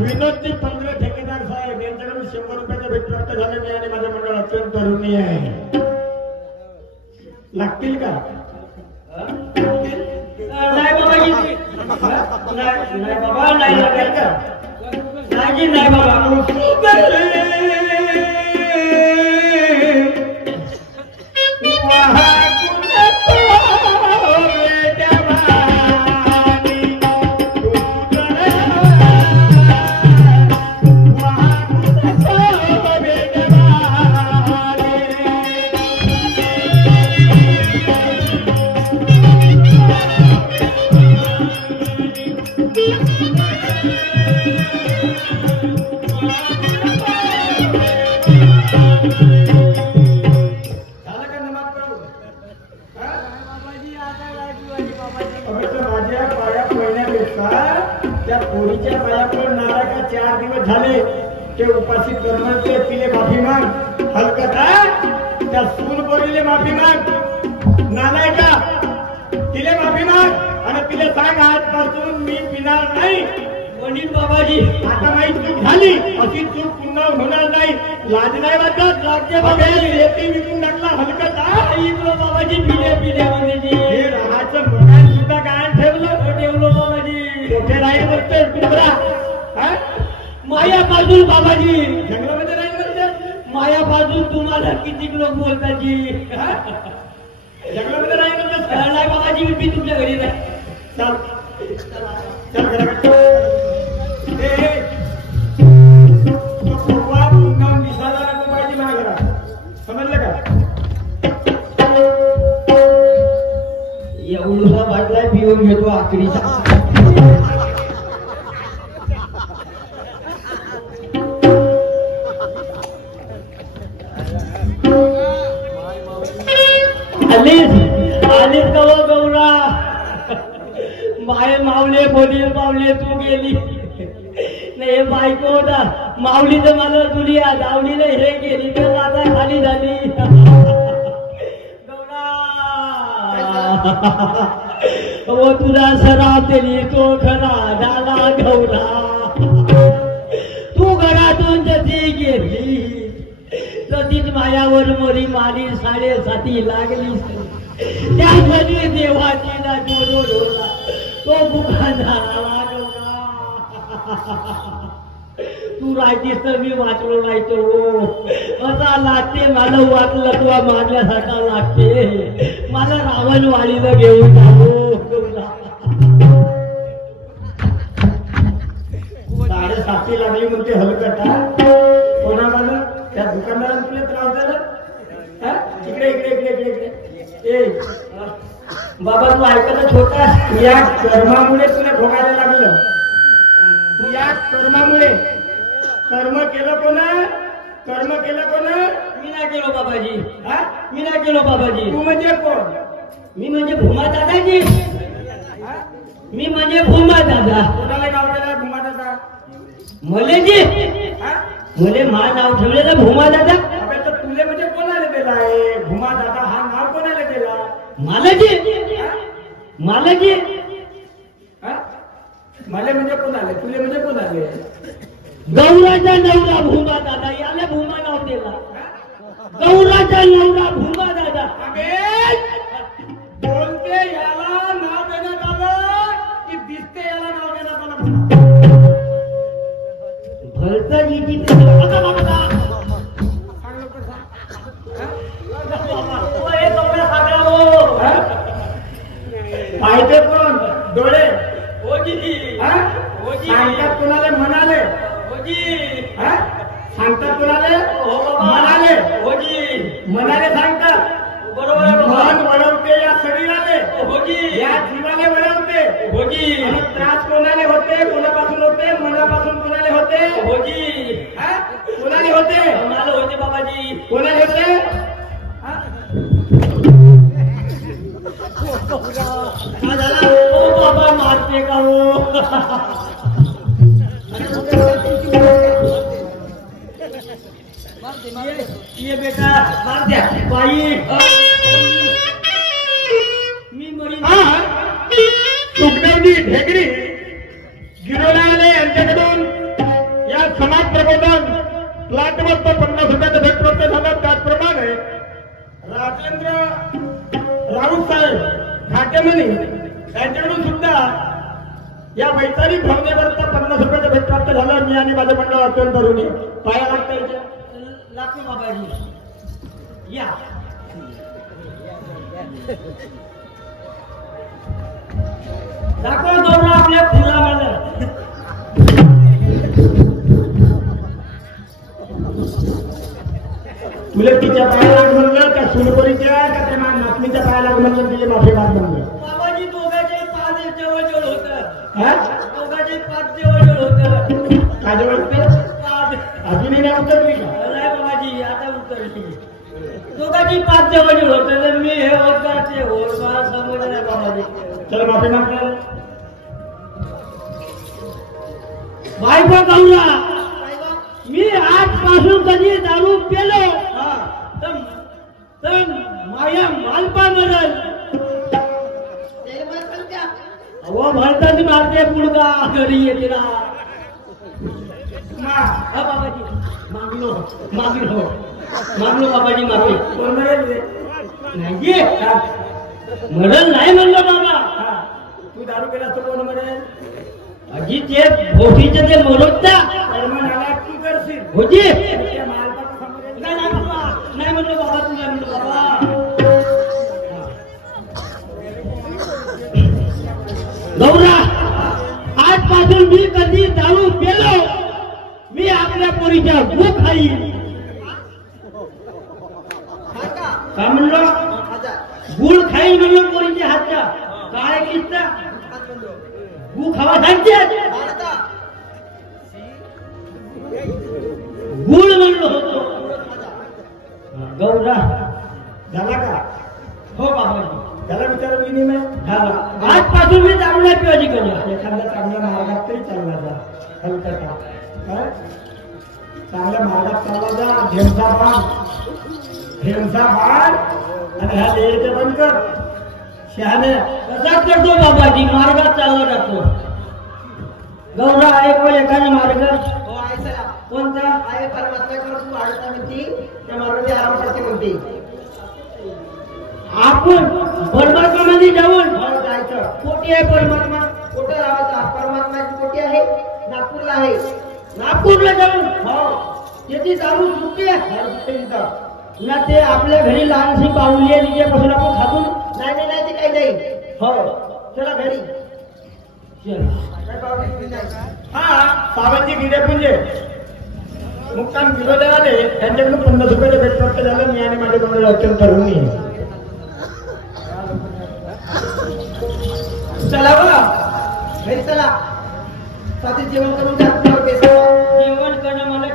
विनोदजी पंधरा ठेकेदार साहेब यांच्याकडून 100 रुपयाचा भेट प्राप्त झालेला आणि माझ्या मंडळ अत्यंत ऋणी आहे. लागतील का? नाही बाबाजी, नाही बाबा, नाही लागेल का? नाही बाबा. त्या पोरीच्या पाया पडणारा का 4 दिवस झाले ते उपाशी करणं ते तिले माफी माग. हलकता त्या सून पोरीले माफी माग. नालाय का तिले माफी माग आणि तिले सांग आजपासून मी पिणार नाही. वडील बाबाजी, आता माझी चूक झाली, अशी चूक पुन्हा होणार नाही. लाज नाही वाटत? लागते बघेल रेती विकून टाकला. हलकता इकडं बाबाजी पिले म्हणजे हे राहाचं मकान सुद्धा गायन ठेवलो बाबाजी. कुठे राहील बघतोय पिंपरा? मायापासून बाबाजी, जंगलामध्ये राहील बघतोय. मायापासून तुम्हाला किती लोक बोलतात जी? जंगलामध्ये राहील बघतोय. नाही बाबाजी, मी तुमच्या घरी नाही. चल चल घराकडे. तो पूर्वा पुन्हा दिसायला नको पाहिजे माझ्या घरात. समजलं का? एवढा बाटला पिऊन घेतो आखरीचा. आलीस गव गौरा, माय मावले बोलील मावले तू गेली नाही. बायको होता माऊली तर मला तुली दावलीला हे गेली तर आता खाली झाली. गौरा हो तुला सराव केली तो खरा झाला गौरा. तू घरातून जशी गेली तशीच मायावर मोरी मारी 7.5 लागली. त्यासाठी देवाची ना जोडला तो बुखान झाला. तू राहतीस तर मी वाचलो राहायचो. असा लागते मला वाचलं तुला मारल्यासारखा लागते. मला रावण वाडीला घेऊन जावो. 7.5 लागली म्हणते हलकटा. कोणा मला त्या दुकानदाराने तुला त्रास झाला? इकडे इकडे इकडे इकडे इकडे. ए बाबा तू ऐकत छोटा. या कर्मामुळे तुला भोगायला लागलं. तू या कर्मामुळे कर्म केलं कोण? कर्म केलं कोण? मी नाही केलो बाबाजी. हा? मी नाही केलो बाबाजी. तू म्हणजे कोण? मी म्हणजे भूमा दादाजी. हा? मी म्हणजे भूमा दादा. कोणाला नाव दिलं भूमा दादा? मले जी हा? मले मा नाव ठेवलेलं भूमा दादा. अबे तर तुले म्हणजे कोणाला दिला आहे? भूमा दादा हा नाव कोणाला दिला? मालजी. हा? मालजी. हा? मला म्हणजे कोण आले? तुले म्हणजे कोण आले? गौराचा नवरा भूमा दादा याला भूमा नाव दिला. गौराचा नवरा भूमा दादा. अबे बोलते याला नाव देण्यात आलं की दिसते याला नाव देण्यात आलं? भलतं जी पाहिजे कोण? डोळे. ओजी. हा? सांगतात कोणाले? म्हणाले. ओजी. हा? सांगतात कोणाले? म्हणाले. ओजी. म्हणाले सांगतात. बरोबर आहे बाबा. मन वळवते या शरीराले, ओजी. या जीवाले वळवते. ओजी. आणि त्रास कोणाले होते? कोणापासून होते? मनापासून कोणाले होते? ओजी. हा? कोणाले होते? मला होते बाबाजी. कोणाले होते? हा? काय झाला? ओ बाबा मारते का हो? ये बेटा मार द्या बाई. मी मरी. सुखदेवजी ढेकरी गिरोलाले यांच्याकडून या समाज प्रबोधन प्लॅटवर 50 रुपयाचं भेटप्राप्त झालं. त्याचप्रमाणे राजेंद्र राऊत साहेब घाटेमनी यांच्याकडून सुद्धा या वैचारिक भावनेवरचा 50 रुपयाचं भेटप्राप्त झालं. मी आणि माझे मंडळ अत्यंत ऋणी. पाया लागता लागतो बाबाजी. या दाखव गौरा आपल्या फुला मला. तुला तिच्या पाया लाग म्हणलं का सुनकोरीच्या का त्या नाचणीच्या पाया लाग म्हणलं तिचे माफी माग म्हणलं? बाबाजी दोघांचे पाच जवळ होत. हा? दोघांचे पाच जवळ होत. माझ्या वाटतं पाच. अजूनही नाही उतरली का? नाही बाबाजी आता उतरली. दोघांची पाच जवळ होत. मी हे होत का ते होत मला समजलं नाही बाबाजी. चल माफी माग. बायको गौरा मी आजपासून कधी दारू पेलो तर माझ्या मालपा मरल. अहो म्हणतात मारते मुलगा घरी येते ना. हा बाबाजी मागलो मागलो मागलो बाबाजी मागलो. कोण म्हणेल? नाही मरल नाही म्हणलं बाबा. तू दारू केला तर कोण म्हणेल? अजी ते भोटीचं ते मोरता कर्म नालायक तू करशील. होती. त्या मालकाचं समजेल. नाही नाही बाबा नाही म्हणलो बाबा. तू नाही म्हणलो बाबा. गौरा आजपासून मी कधी दारू पेलो मी आपल्या पोरीच्या भूक खाईन. काय म्हणलो? गुळ खाईन म्हणलो पोरीच्या हातच्या. काय किस्सा? गु खावा सांगते. गुळ म्हणलो होतो. गौरा झाला का? हो बाबाजी त्याला विचार विनिमय झाला. आजपासून मी दारू नाही पिवायची करूया. एखाद्या चांगल्या मार्गात तरी चालला जा. हलकटा चांगल्या मार्गात चालला जा. ढेमसा बाळ आणि ह्या लेडीचे बंद कर. शहाणे कसा करतो बाबाजी? मार्गात चालला जातो. गौरा ऐकू एखादा मार्ग कोणता? आहे परमात्म्याकडे तू वाढता म्हणती त्या मार्गाने आराम करते म्हणते. आपण परमात्म्यामध्ये जाऊन जायचं. कोटी आहे परमात्मा. कुठं राहायचा? परमात्म्याची कोटी आहे नागपूरला आहे. नागपूरला जाऊन हो त्याची दारू सुटते दारू कुठे तिथं? ना. ते आपल्या घरी लहानशी बाहुली आहे तिच्यापासून आपण खातून. नाही नाही ते काही नाही. हो चला घरी. चल. काय पावली नाही. हा सावंतजी गिरेपुंजे मुक्काम गिरोले आले. त्यांच्याकडून 50 रुपयाचं भेटप्राप्त झालं. मी आणि माझे मंडळ अत्यंत ऋणी. चला बघा घरी चला. साधी जेवण करून जा. जेवण करणं मला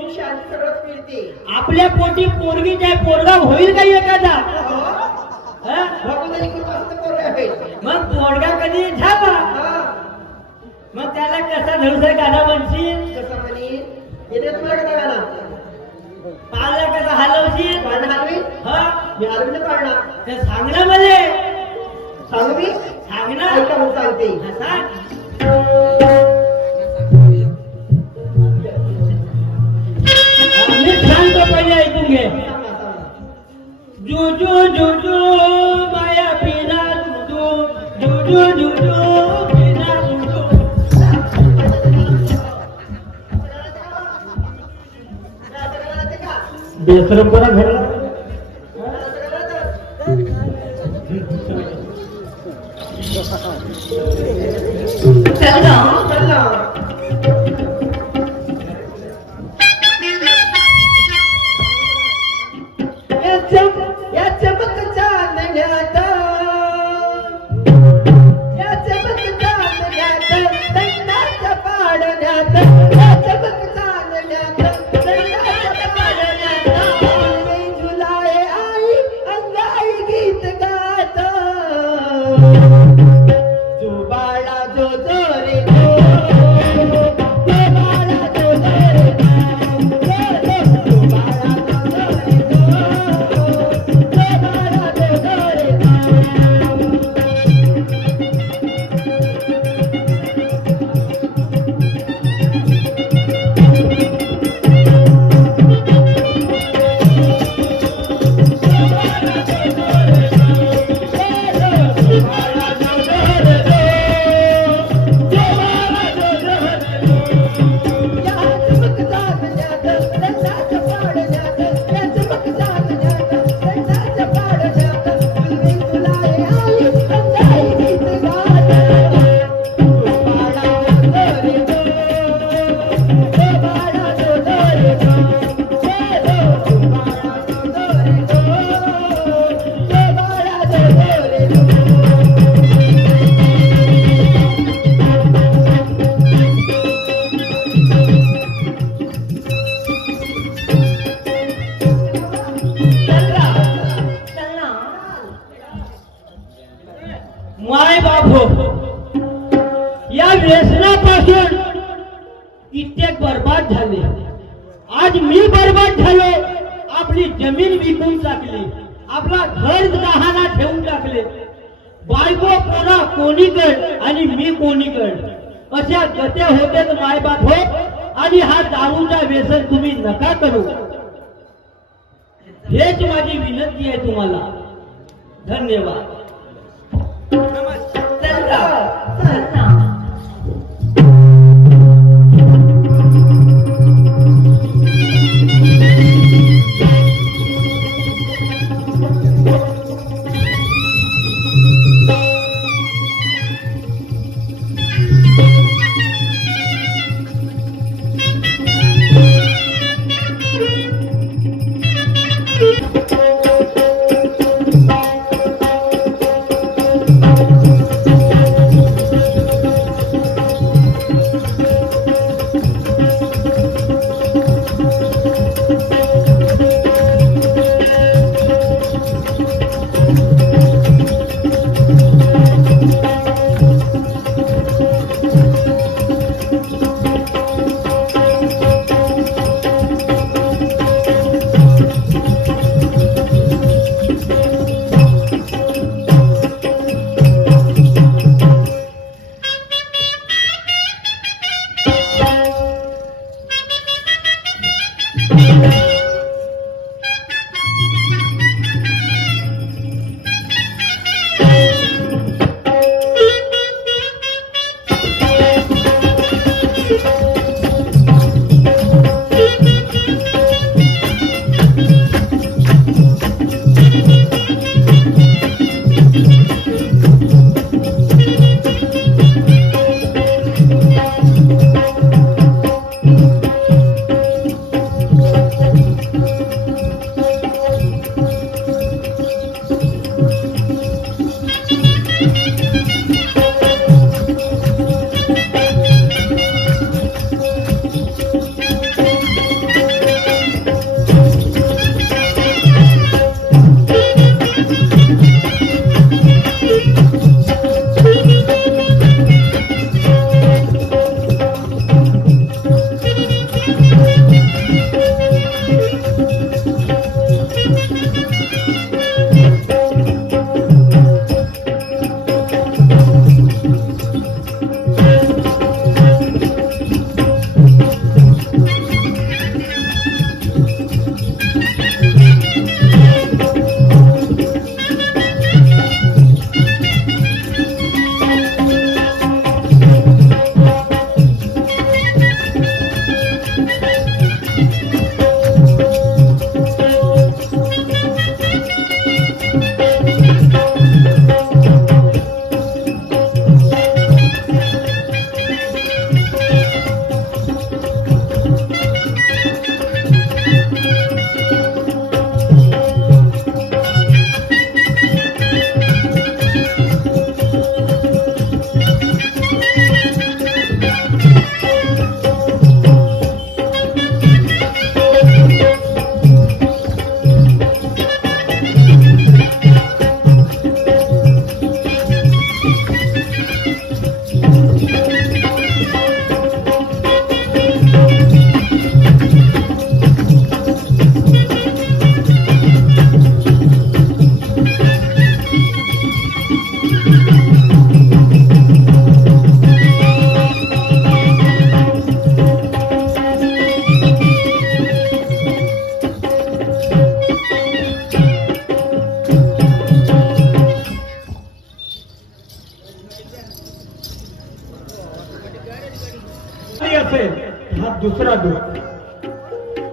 सुख शांती सगळंच मिळते. आपल्या पोटी पोरगी काय पोरगा होईल का एखादा? भगवंताची कृपा असते पोरगा होईल. मग पोरगा कधी झाला मग त्याला कसा धडसर गाणं म्हणशील? कसं म्हणे येते तुम्हाला कसा गाणं पाला कसा हलवशील? पाळणं हलवी हा मी हलवी नाही पाळणार. ते सांग ना मला. सांगू मी सांग ना. ऐका मग सांगते. हा, सांग. मी सांगतो पहिले ऐकून घे. जुजू जुजू माया पिना जुजू जुजू जुजू पिना जुजू. बेसरमपणा घडला. या चमक चांदण्यात या चमक चांदण्यात दंडाच्या पाडण्यात या चमक चांदण्यात दंडाच्या पाडण्यात मी झुलाए आई अंगाई गीत गात जो बाळा जो जोरे जो बाळा जो जोरे जो बाळा माय बाप या व्यसनापासून कित्येक बर्बाद झाले. आज मी बर्बाद झालो. आपली जमीन विकून टाकली. आपला घर गहाणा ठेवून टाकले. बायको पोरा कोणीकड आणि मी कोणीकड अशा गत्या होत्यात मायबाप हो. आणि हा दारूचा व्यसन तुम्ही नका करू. हेच माझी विनंती आहे तुम्हाला. धन्यवाद.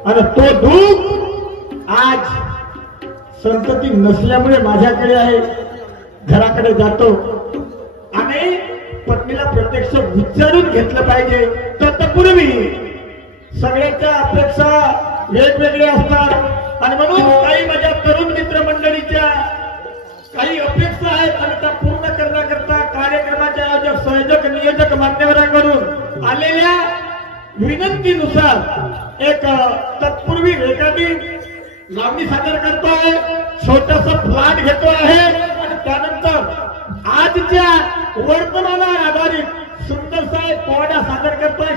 आणि तो दुःख आज संतती नसल्यामुळे माझ्याकडे आहे. घराकडे जातो आणि पत्नीला प्रत्यक्ष विचारून घेतलं पाहिजे. तत्पूर्वी सगळ्याच्या अपेक्षा वेगवेगळ्या असतात आणि म्हणून काही माझ्या तरुण मित्र मंडळीच्या काही अपेक्षा आहेत आणि त्या पूर्ण करण्याकरता कार्यक्रमाचे आयोजक संयोजक नियोजक मान्यवरांकडून आलेल्या विनंतीनुसार एक तत्पूर्वी रेकॉर्डिंग लावणी सादर करतो आहे. छोटासा फ्लॅट घेतो आहे आणि त्यानंतर आजच्या वर्तमानावर आधारित सुंदरसा एक पोवाडा सादर करतोय.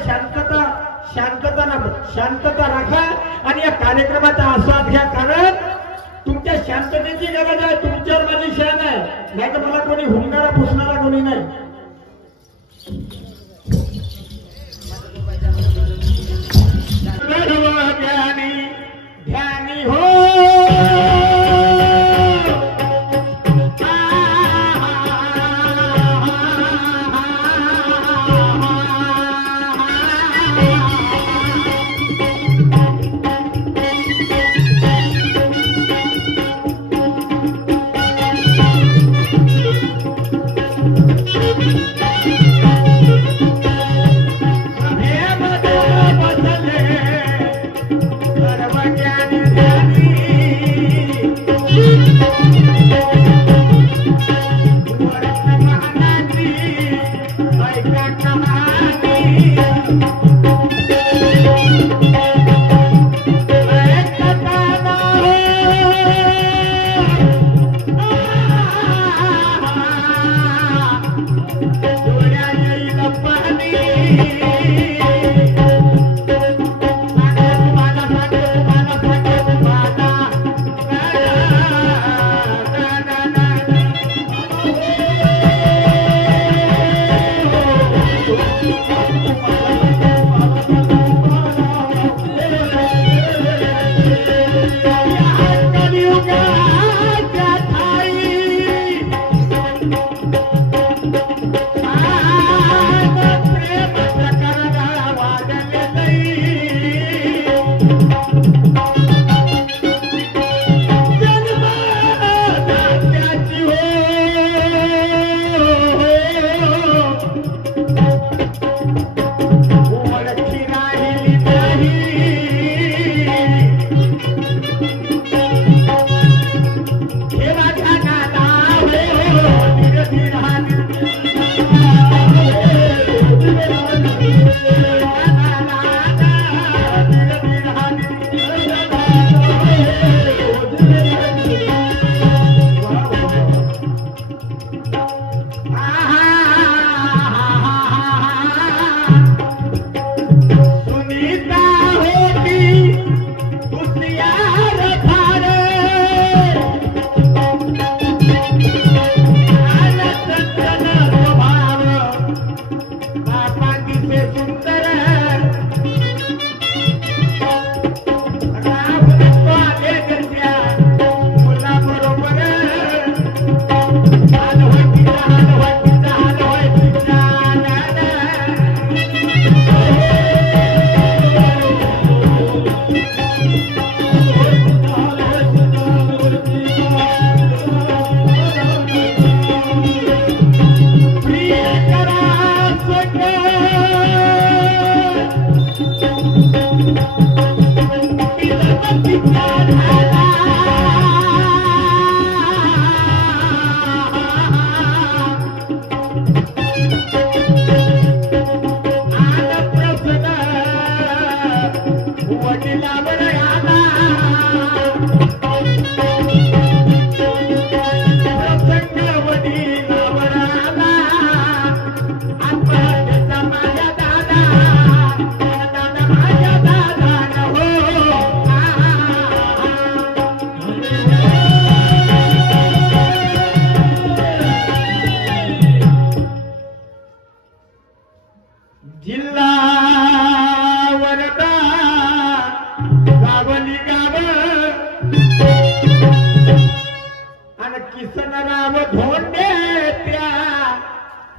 शांतता राखा आणि या कार्यक्रमाचा आस्वाद घ्या. कारण तुमच्या शांततेची गरज आहे. तुमच्यावर माझी शान आहे. नाही तर मला कोणी हुंगारा पुसणारा कोणी नाही. ध्यानी हो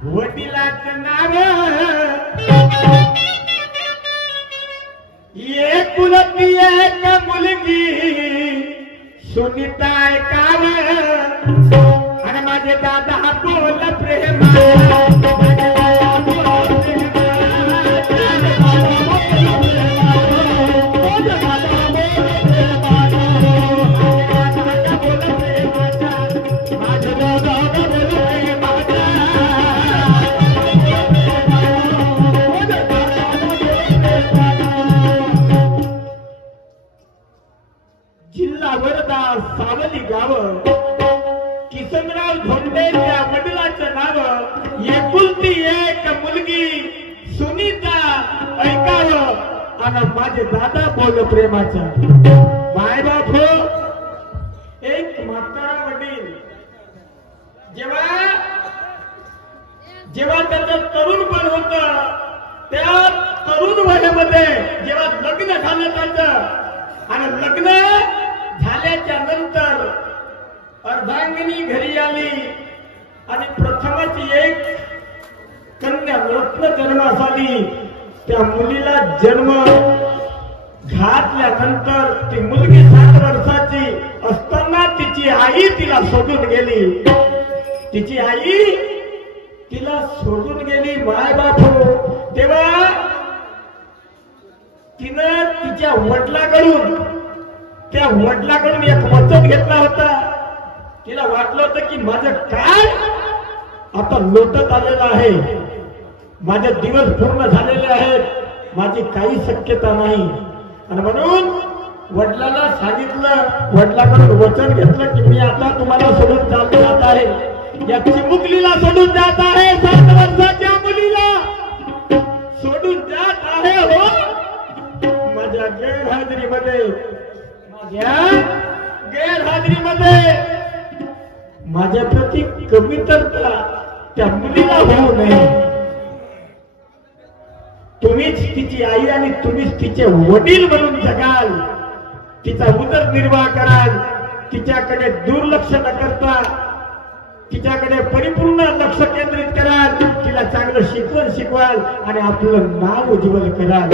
वडिलाचं नाव एक एकुलती एक मुलगी सुनीता ऐकाव आणि माझे दादा बोल प्रेमा जिल्हा वर्धा सावली गाव किसनराव धोंडे त्या वडिलांचं नाव एकुलती एक मुलगी सुनीता ऐकावं आणि माझे दादा बोल प्रेमाचा माय बाप हो एक म्हातारा वडील जेव्हा त्याचं तरुणपण होत त्या तरुण वयामध्ये जेव्हा लग्न झालं त्याचं आणि लग्न झाल्याच्या नंतर अर्धांगिनी घरी आली आणि प्रथमच एक कन्या रत्न जन्मास आली त्या मुलीला जन्म घातल्यानंतर ती मुलगी 7 वर्षाची असताना तिची आई तिला सोडून गेली तिची आई तिला सोडून गेली माय बापू तेव्हा तिनं तिच्या वडिलांकडून त्या वडिलांकडून एक वचन घेतला होता तिला वाटलं होतं की माझं काय आता लोटत आलेलं आहे माझे दिवस पूर्ण झालेले आहेत माझी काही शक्यता नाही आणि म्हणून वडिलांना सांगितलं वडिलांकडून वचन घेतलं की मी आता तुम्हाला सोडून जात आहे या चिमुकलीला सोडून जात आहे 7 वर्षाच्या मुलीला सोडून जात आहे हो माझ्या गैरहाजरीमध्ये माझ्या प्रति कविता त्या मुलीला होऊ नये तुम्हीच तिची आई आणि तुम्हीच तिचे वडील म्हणून जगाल तिचा उदरनिर्वाह कराल तिच्याकडे दुर्लक्ष न करता तिच्याकडे परिपूर्ण लक्ष केंद्रित कराल तिला चांगलं शिकवण शिकवाल आणि आपलं नाव उज्ज्वल कराल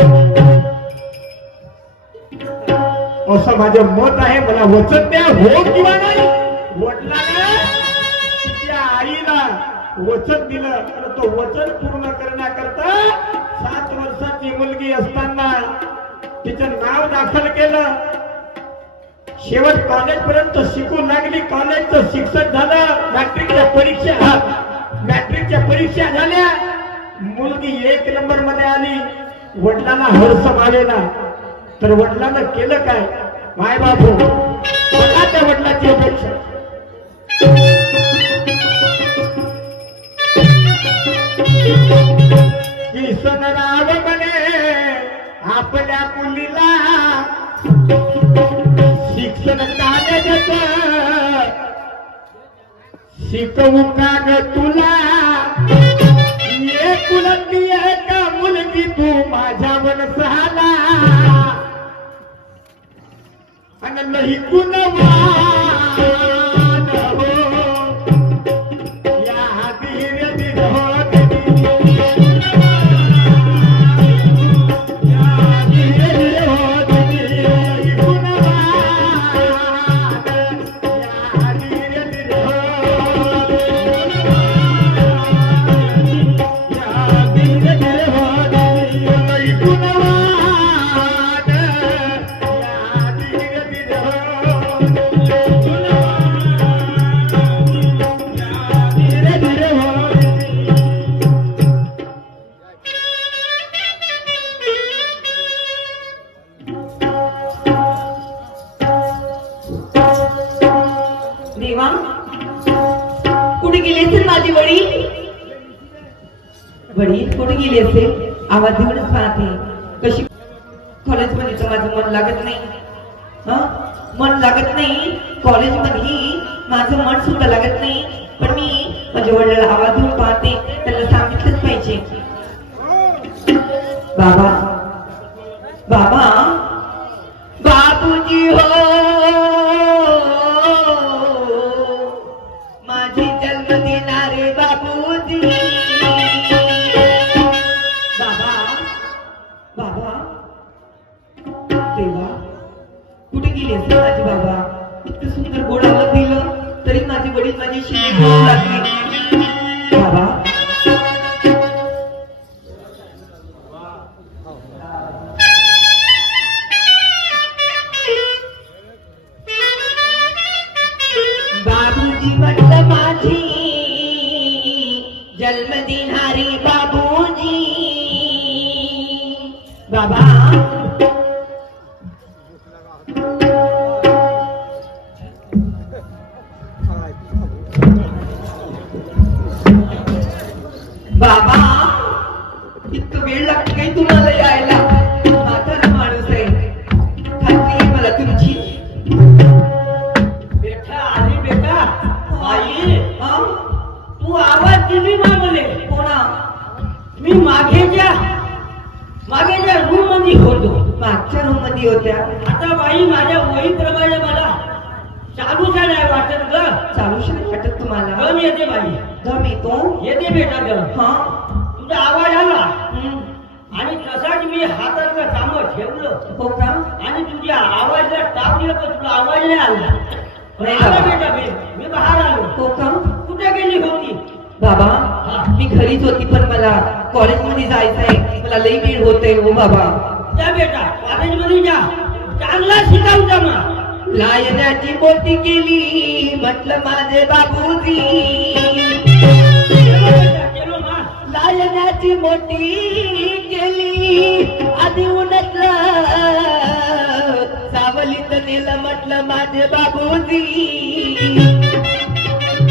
असं माझं मत आहे मला वचन द्या हो किंवा नाही वडिलांना तिच्या आईला वचन दिलं तर तो वचन पूर्ण करण्याकरता 7 वर्षाची मुलगी असताना तिचं नाव दाखल केलं शेवट कॉलेज पर्यंत शिकू लागली कॉलेजचं शिक्षण झालं मॅट्रिकच्या परीक्षा झाल्या मुलगी 1 नंबर मध्ये आली वडिलांना हर्ष मानेना तर वडिलांना केलं काय माय बापू बघा त्या वडिलांची अपेक्षा किसनराव म्हणे आपल्या मुलीला शिक्षण काढायचं शिकवू का ग तुला एकुलती एक मुलगी तू माझ्या मनसाला आणि नाही कुणवान हो या धीर धीर हो आवाज देऊनच पाहते कशी कॉलेजमध्ये तर माझं मन लागत नाही मन लागत नाही कॉलेजमध्ये माझं मन सुद्धा लागत नाही पण मी माझ्या वडिलांना आवाज देऊन पाहते त्याला सांगितलंच पाहिजे बाबा बाबा बाबूजी हो माझी जन्म देणारे बाबूजी केली असेल माझे बाबा. इतकं सुंदर गोड आवाज दिलं तरी माझे वडील माझी शिवी करू लागले. बाबा बाबूजी म्हटलं माझी जन्म देणारे बाबूजी. बाबा बाबा इतकं वेळ लागतो काही तुम्हाला यायला. म्हातारा माणूस आहे, खात्री आहे मला तुमची. बेटा आली बेटा. आई तू आवाज दिली मागले कोणा? मी मागेच्या रूम मध्ये होतो. मागच्या रूम मध्ये होत्या. आता बाई माझ्या वहीप्रमाणे मला चालूच्या नाही वाटत ग. चालूच नाही वाटत तुम्हाला? गम येते बाई. गम येतो? येते बेटा गम. हा तुझा आवाज आला आणि तसाच मी हातातलं काम ठेवलं. हो का? आणि तुझ्या आवाजला टाप दिलं पण तुला आवाज नाही आला. नाही आला बाबा. बेटा मी बाहेर आलो. हो का? कुठे गेली होती? बाबा मी घरीच होती पण मला कॉलेजमध्ये जायचंय. मला लई वेळ होतोय हो बाबा. जा बेटा कॉलेजमध्ये जा. चांगला शिकावता मग. लायण्याची मोठी केली म्हटलं माझे बाबूजी. चलो मा. लायण्याची मोठी केली आधी उन्हातलं सावलीत नेलं म्हटलं माझे बाबूजी.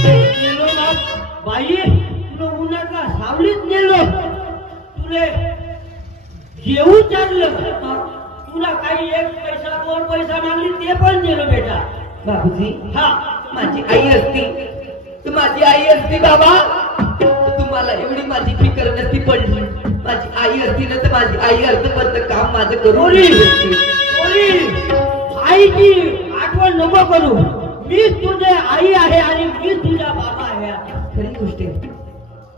चलो मा. बाई तुला उन्हाचा सावलीत नेलो. तुले जेवू चाललं. तुला काही एक पैसा 2 पैसा मागली ते पण दिलो बेटा. बाबूजी हा माझी आई असती तर माझी आई असती बाबा तर तुम्हाला एवढी माझी फिकर नसती पडली. माझी आई असती ना तर माझी आई अर्धपर्यंत काम माझं करून पोरी, दिली असती. पोरी, आईची आठवण नको करू. मीच तुझे आई आहे आणि मीच तुझा बाबा आहे. खरी गोष्ट आहे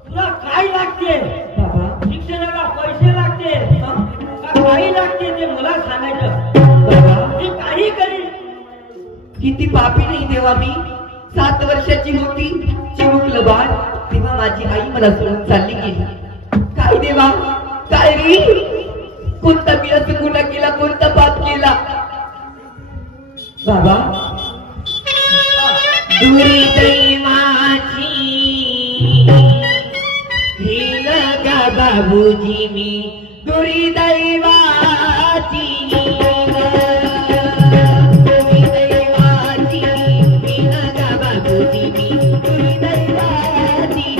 तुला काय लागते? बाबा. शिक्षणाला पैसे लागते का काही लागते ते मला सांगायचं. बाबा मी काही करीन. किती पापी नाही देवा मी. 7 वर्षाची होती चिमुकलं बाळ तेव्हा माझी आई मला सोडून चालली गेली. काय देवा काय रे? कोणता मी असं गुन्हा केला? कोणता पाप केला? बाबा दुरी दैवाची हीन गा बाबूजी मी दुरी दैवाची. दुरी दैवाची हीन गा बाबूजी मी दुरी दैवाची.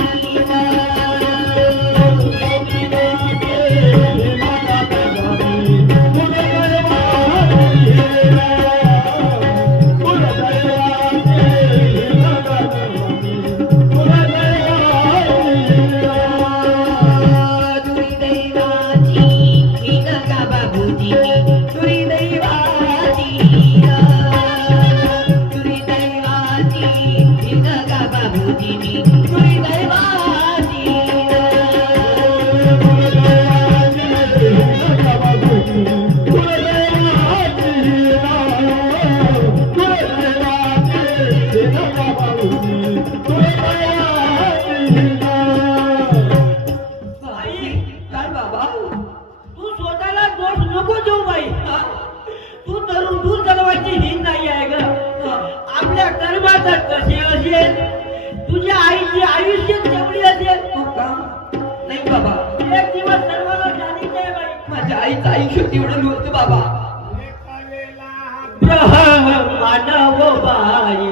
तुझ्या आईची आयुष्य तेवढी असेल. नाही बाबा. एक दिवस सर्वांना जाणीच आहे बाई. माझ्या आईचं आयुष्य तेवढं नव्हतं बाबा. मानव बाई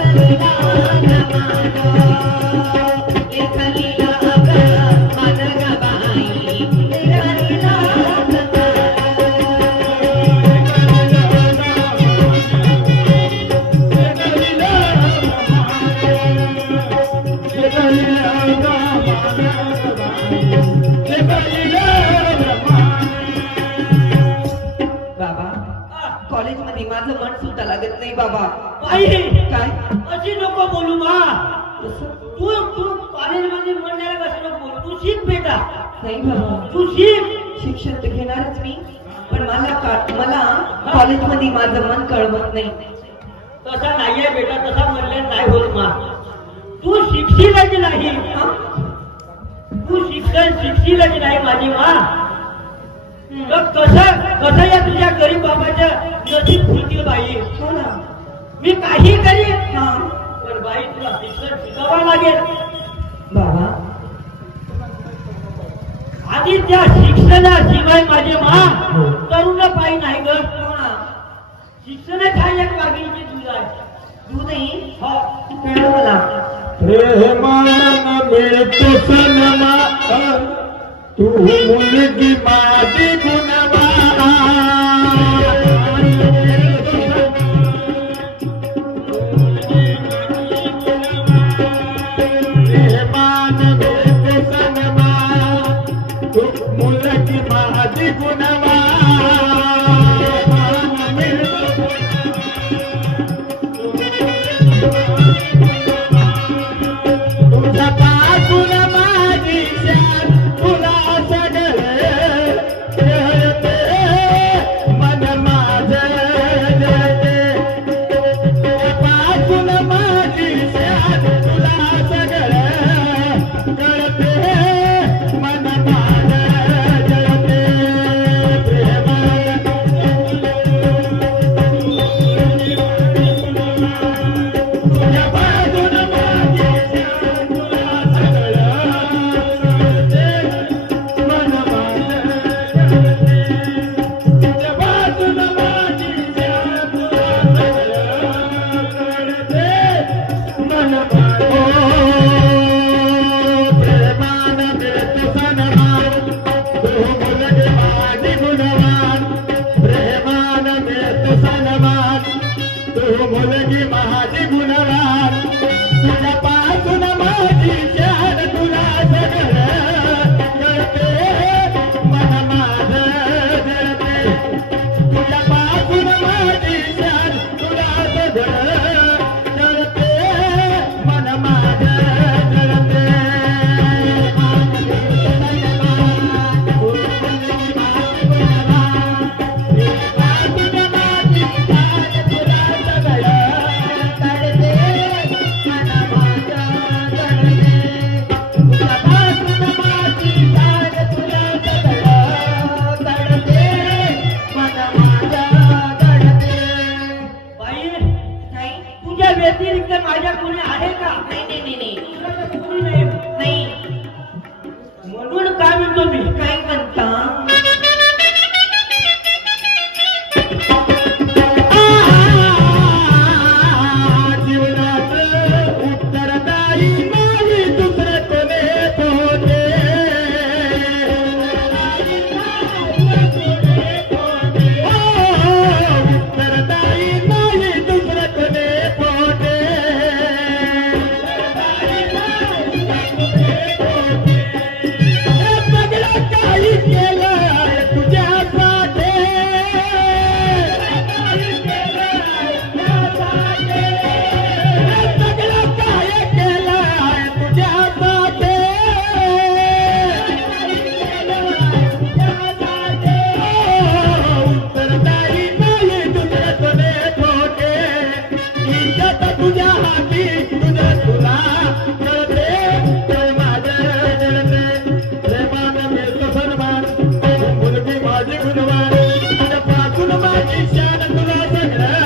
Bye. माझं मन सुद्धा लागत नाही बाबा. बाई काय अशी नको बोलू मा. कसं? तू तू कॉलेजमध्ये म्हणण्याला कसं नको बोलू. तू शिक बेटा. नाही बाबा, तू शिक. शिक्षण तर घेणारच मी, पण मला कॉलेजमध्ये माझं मन कळवत नाही. तसा नाहीये बेटा, तसा म्हणल्यास नाही होत मा. तू शिकशीलच नाही. तू शिकशीलच नाही माझी मा. तर कसं या तुझ्या गरीब बाबाच्या नशीब फुलतील बाई. हो ना, मी काही करीन हा पण बाई तुला शिक्षण शिकावं लागेल बाबा. आधी त्या शिक्षणाशिवाय माझे मा तरुण पायी नाही ग. शिक्षण काय एक वाघिणीची दूध आहे. दूधही हो कळलं मला. प्रेमान मिळतो सनमा तू मुलगी माझी गुणवान. प्रेमान मिळतो सनमा तू मुलगी माझी गुणवान. तुझ्या पासून माझी शान तुला सगळे कळते. मन माझं जळते. तुझ्या पासून माझी शान तुला सगळं कळते. मन माझं जळते. तुझ्या पासून माझी शान तुला मुलगी माझी गुणवान. तुझ्या पासून माझी शान तुला सगळं कळते. मन माझं जळते. तुझ्या पासून माझी शान तुला सगळं कळते. मन माझं जळते. बाई तुझ्या व्यतिरिक्त माझ्या कोणी आहे का. नाही कोणी नाही. नाही. म्हणून काय म्हणतो मी. काय म्हणता. जीवनाचं उत्तरदायी नाही दुसरे कोणी होते. उत्तरदायी नाही दुसरे कोणी होते. सगळं काही केलं तुझ्यासाठी. सगळं काय केलं तुझ्यासाठी. उत्तरदायी नाही दुसरे कोणी होते. इज्जत तुझ्या हाती तुझं तुला कळते. तर माझं जळते. प्रेमानं मिळतो सन्मान मुलगी माझी गुणवान. तुझ्या पासून माझी शान तुला सगळं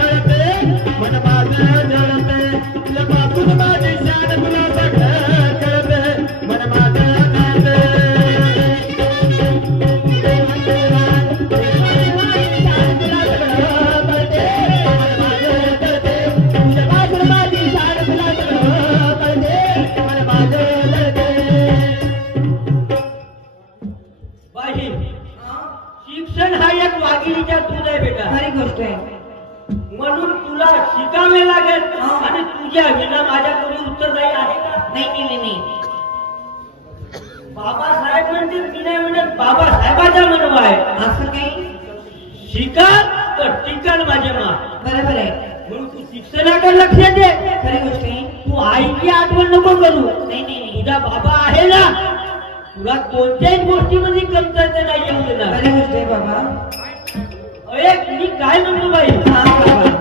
कळते. मन माझं जळते. तुझ्या पासून माझी शान तुला सगळं कळते. मन माझं जळते. बाई शिक्षण हा एक वाघिणीच्या दूध आहे बेटा. खरी गोष्ट आहे. म्हणून तुला शिकावे लागेल. हा. आणि तुझ्या विना माझ्या कोणी उत्तरदायी आहे का. नाही. बाबासाहेब म्हणतील मी नाही म्हणत. बाबासाहेबाचा म्हणवा आहे. असं काही शिका टिकल माझ्या मा बरोबर आहे. म्हणून तू शिक्षणाकडे लक्ष दे. खरी गोष्ट आहे. तू आईची आठवण नको करू. नाही नाही तुझा बाबा आहे ना, तुला कोणत्याही गोष्टीमध्ये कमतरता नाही येऊ देणार. खरी गोष्ट आहे बाबा. एक मी काय म्हणतो बाई, हा बाबा.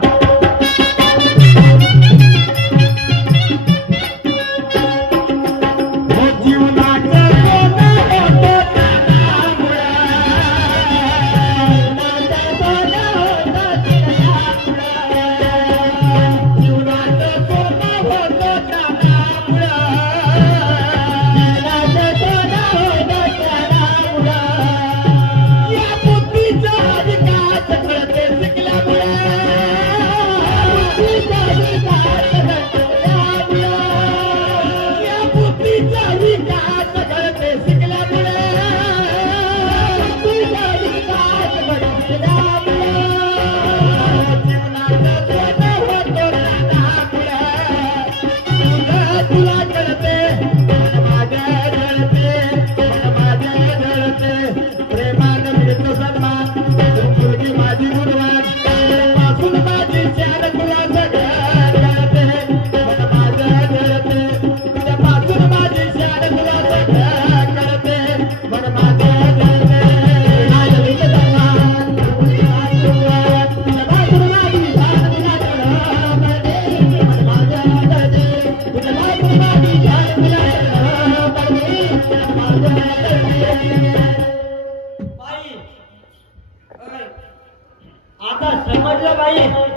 आता समजलं बाई.